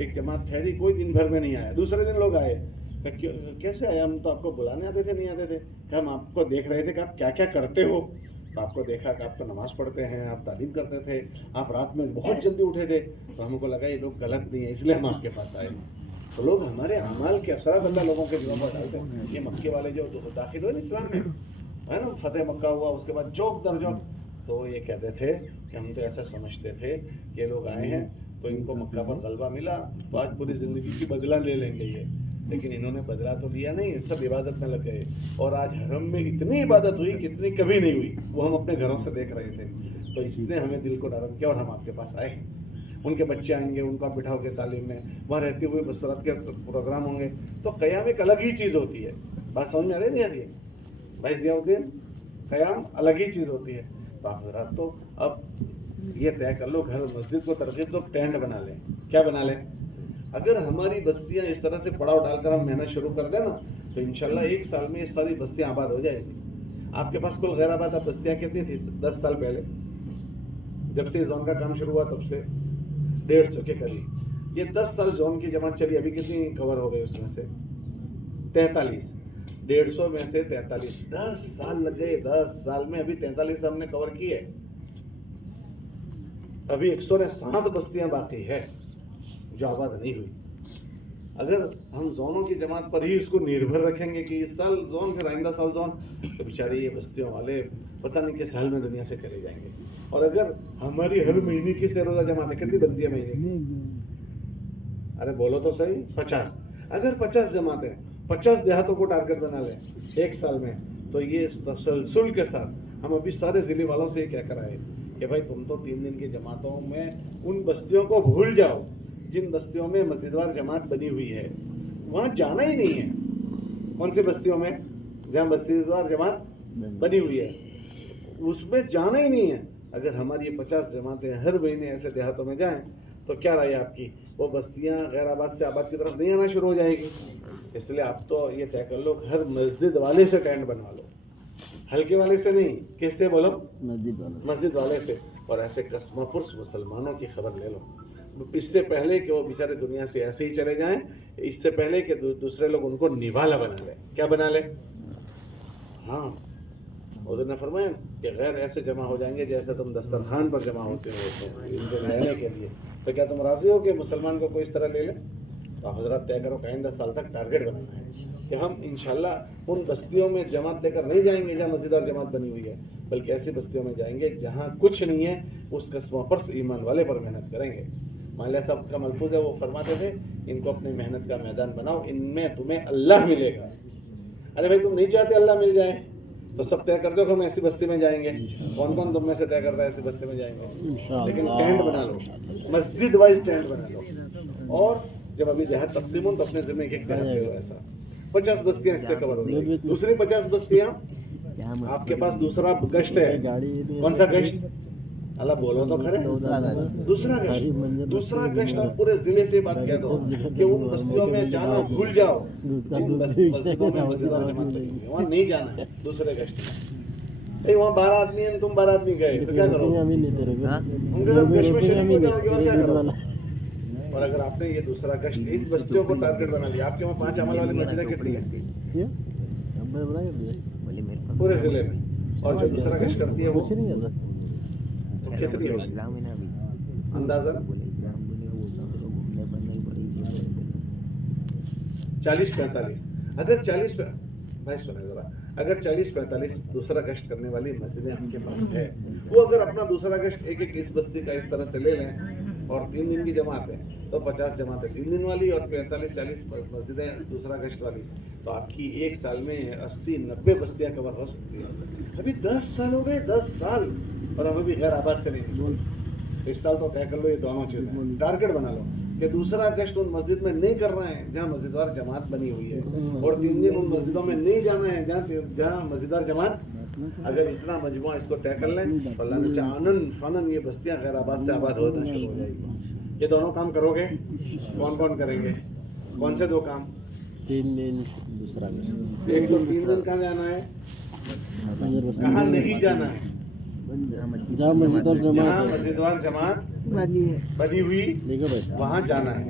एक जमात ठहरी, कोई दिन भर में नहीं आया, दूसरे दिन लोग आए, कैसे आए? हम तो आपको बुलाने आते थे, नहीं आते थे। क्या हम आपको देख रहे थे कि आप क्या क्या करते हो, तो आपको देखा कि आप तो नमाज़ पढ़ते हैं, आप तालीम करते थे, आप रात में बहुत जल्दी उठे थे, तो हमको लगा ये लोग गलत नहीं है, इसलिए हम आपके पास आए। तो लोग हमारे अमाल के असरात अल्लाह लोगों के दिलों पर डालते हैं। ये मक्के वाले जो दाखिल हुए इस्लाम में, है ना, फतेह मक्का हुआ, उसके बाद जोक दर जोक, तो ये कहते थे कि हम तो ऐसा समझते थे कि ये लोग आए हैं तो इनको मक्का पर गलबा मिला तो आज पूरी ज़िंदगी की बदला ले लेंगे ये, लेकिन इन्होंने बदला तो लिया नहीं, सब इबादत में लग गए। और आज हरम में इतनी इबादत हुई कि इतनी कभी नहीं हुई, वो हम अपने घरों से देख रहे थे। तो इसने हमें दिल को नरम किया और हम आपके पास आए। उनके बच्चे आएंगे, उनका बिठाओगे तालीम में, वहाँ रहते हुए बसरत के प्रोग्राम होंगे, तो क़याम एक अलग ही चीज़ होती है। बात समझ में आ रही नहीं आ रही है भाई ज़ियाउद्दीन? क़याम अलग ही चीज़ होती है। तो आप ज़रा तो अब ये तय कर लो, घर मस्जिद को तरकीब दो, टेंट बना लें। क्या बना लें? अगर हमारी बस्तियाँ इस तरह से पड़ाव डालकर हम मेहनत शुरू कर दें ना, तो इंशाल्लाह 1 साल में ये सारी बस्तियाँ आबाद हो जाएंगी। आपके पास कुल गैर आबाद बस्तियाँ कितनी थी 10 साल पहले? जब से जोन का काम शुरू हुआ तब से 150 के करीब। ये 10 साल जोन की जमात चली, अभी कितनी कवर हो गई उसमें से? 43। 150 में से 43, 10 साल लग गए। 10 साल में अभी 43 हमने कवर की है। अभी 107 बस्तियां बाकी है जो आबाद नहीं हुई। अगर हम जोनों की जमात पर ही इसको निर्भर रखेंगे कि इस साल जोन फिर आइंदा साल जोन, तो बेचारे ये बस्तियों वाले पता नहीं किस हाल में दुनिया से चले जाएंगे। और अगर हमारी हर महीने की सैरोजा जमात है, कितनी बनती है महीने की? अरे बोलो तो सही, 50। अगर 50 जमातें 50 देहातों को टारगेट बना लें 1 साल में, तो ये तसलसल के साथ हम अभी सारे ज़िले वालों से कह कर आए कि भाई तुम तो 3 दिन की जमातों में उन बस्तियों को भूल जाओ जिन बस्तियों में मस्जिदवार जमात बनी हुई है, वहाँ जाना ही नहीं है। कौन सी बस्तियों में जहाँ मस्जिदवार जमात बनी हुई है उसमें जाना ही नहीं है। अगर हमारी ये 50 जमातें हर महीने ऐसे देहातों में जाएं तो क्या राय आपकी? वो बस्तियाँ गैर आबाद से आबाद की तरफ नहीं आना शुरू हो जाएगी। इसलिए आप तो ये तय कर लो, हर मस्जिद वाले से टेंट बनवा लो, हल्के वाले से नहीं। किससे बोलो? मस्जिद वाले से। और ऐसे कस्मापुरुष मुसलमानों की खबर ले लो, इससे पहले कि वो बेचारे दुनिया से ऐसे ही चले जाएं, इससे पहले कि दूसरे लोग उनको निवाला बना ले। क्या बना ले? हाँ, उधर ने फरमाया कि गैर ऐसे जमा हो जाएंगे जैसे तुम दस्तरखान पर जमा होते हो इनको रहने के लिए। तो क्या तुम राजी हो कि मुसलमान को कोई इस तरह ले ले? तो हजरत तय करो कि 10 साल तक टारगेट बनाना है कि हम इंशाल्लाह उन बस्तियों में जमात लेकर नहीं जाएंगे जहाँ मस्जिद और जमात बनी हुई है, बल्कि ऐसी बस्तियों में जाएंगे जहाँ कुछ नहीं है, उस कस्मों पर ईमान वाले पर मेहनत करेंगे। मालिया साहब का मलफूज है, वो फरमाते थे इनको अपनी मेहनत का मैदान बनाओ, इनमें तुम्हें अल्लाह मिलेगा। अरे भाई तुम नहीं चाहते अल्लाह मिल जाए तो सब तय कर दो कि हम ऐसी बस्ती में जाएंगे। कौन कौन तुम में से तय करता है ऐसी बस्ती में जाएंगे? लेकिन टेंट बना लो, मस्जिद वाइज टेंट बना लो। और जब अभी देहात तकसीम हो तो अपने जिम्मे एक देहात ले लो। ऐसा 50 बस्तियाँ इससे कवर हो गई। दूसरी 50 बस्तियाँ आपके पास दूसरा गश्त है। कौन सा गश्त? अल्लाह बोलो तो खरे। दूसरा गश्त आप पूरे जिले से बात कह दो कि उन बस्तियों में जाना भूल जाओ जिन बस्तियों में मस्जिद जमात बनी हुई है, वहाँ नहीं जाना है। दूसरे गश्त में वहाँ 12 आदमी हैं, तुम 12 आदमी गए तो क्या करो? उनके साथ गश्त में शरीक हो जाओगे और क्या करो? और अगर आपने ये दूसरा गश्त इन बस्तियों को टारगेट बना लिया, आपके वहाँ 5 अमल वाली मस्जिदें कितनी हैं पूरे जिले में, और जो दूसरा गश्त करती है वो कितनी होगी अंदाजा? 40-45। अगर 40 भाई सुने जरा, अगर 40-45 दूसरा गश्त करने वाली मस्जिदें आपके पास है, वो अगर अपना दूसरा गश्त एक इस बस्ती का इस तरह से ले लें और 3 दिन की जमात है तो 50 जमातें 3 दिन वाली और 45-40 मस्जिदें दूसरा गश्त वाली, तो आपकी एक साल में 80-90 बस्तियां कवर हो सकती है। अभी 10 साल हो गए, 10 साल, और हम अभी गैर आबाद से नहीं। इस साल तो तय कर लो ये दोनों चीजें, टारगेट बना लो कि दूसरा गश्त उन मस्जिद में नहीं करना है जहाँ मस्जिदवार जमात बनी हुई है, और 3 दिन उन मस्जिदों में नहीं जाना है जहाँ मस्जिदवार जमात। अगर इतना मजमुआ इसको तय कर लें तो अल्लाह ने चाहा आनन फानन ये बस्तियां गैर आबाद से आबाद होना शुरू हो जाएगी। ये दोनों काम करोगे? कौन कौन करेंगे? कौन से 2 काम? 3 दिन दूसरा गश्त, एक तो 3 दिन कहाँ जाना है, कहाँ नहीं जाना है? जहाँ मस्जिदवार जमात बनी हुई वहाँ जाना है,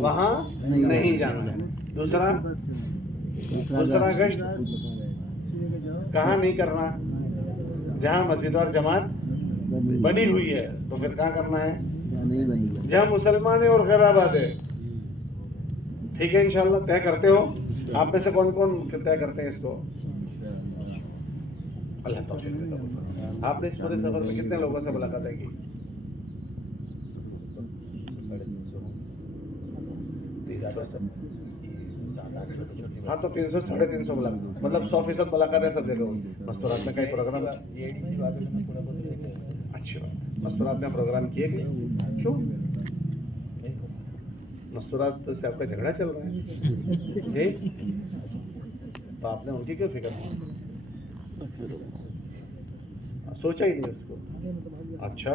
वहाँ नहीं जाना है। दूसरा गश्त कहाँ नहीं करना? जहाँ मस्जिदवार जमात बनी हुई है, तो फिर कहाँ करना है? जहाँ मुसलमान है और गैर आबाद है। ठीक है, इंशाल्लाह तय करते हो? आप में से कौन कौन तय करते हैं इसको? अल्लाह तौफीक दे। आपने इस पूरे सफर में कितने लोगों से मुलाकातें की? हाँ, तो 300-350 मुलाकात, मतलब 100% मुलाकातें सब जगह होगी। मस्तूरात में कई प्रोग्राम, अच्छी बात, मस्तूरात में प्रोग्राम किए गए, क्यों? मस्तूरात से आपका झगड़ा चल रहा है जी, तो आपने उनकी क्यों फिक्र की? सोचा ही नहीं उसको। अच्छा,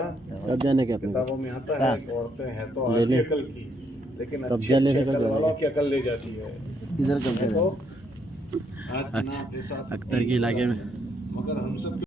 तब जाने क्या किताबों में आता है कि औरतें हैं तो आधी अकल की, लेकिन तब अच्छी जाने का अकल वालों की अकल ले जाती है। इधर कब तो आज ना अपने साथ अख्तर के इलाके में मगर हम सब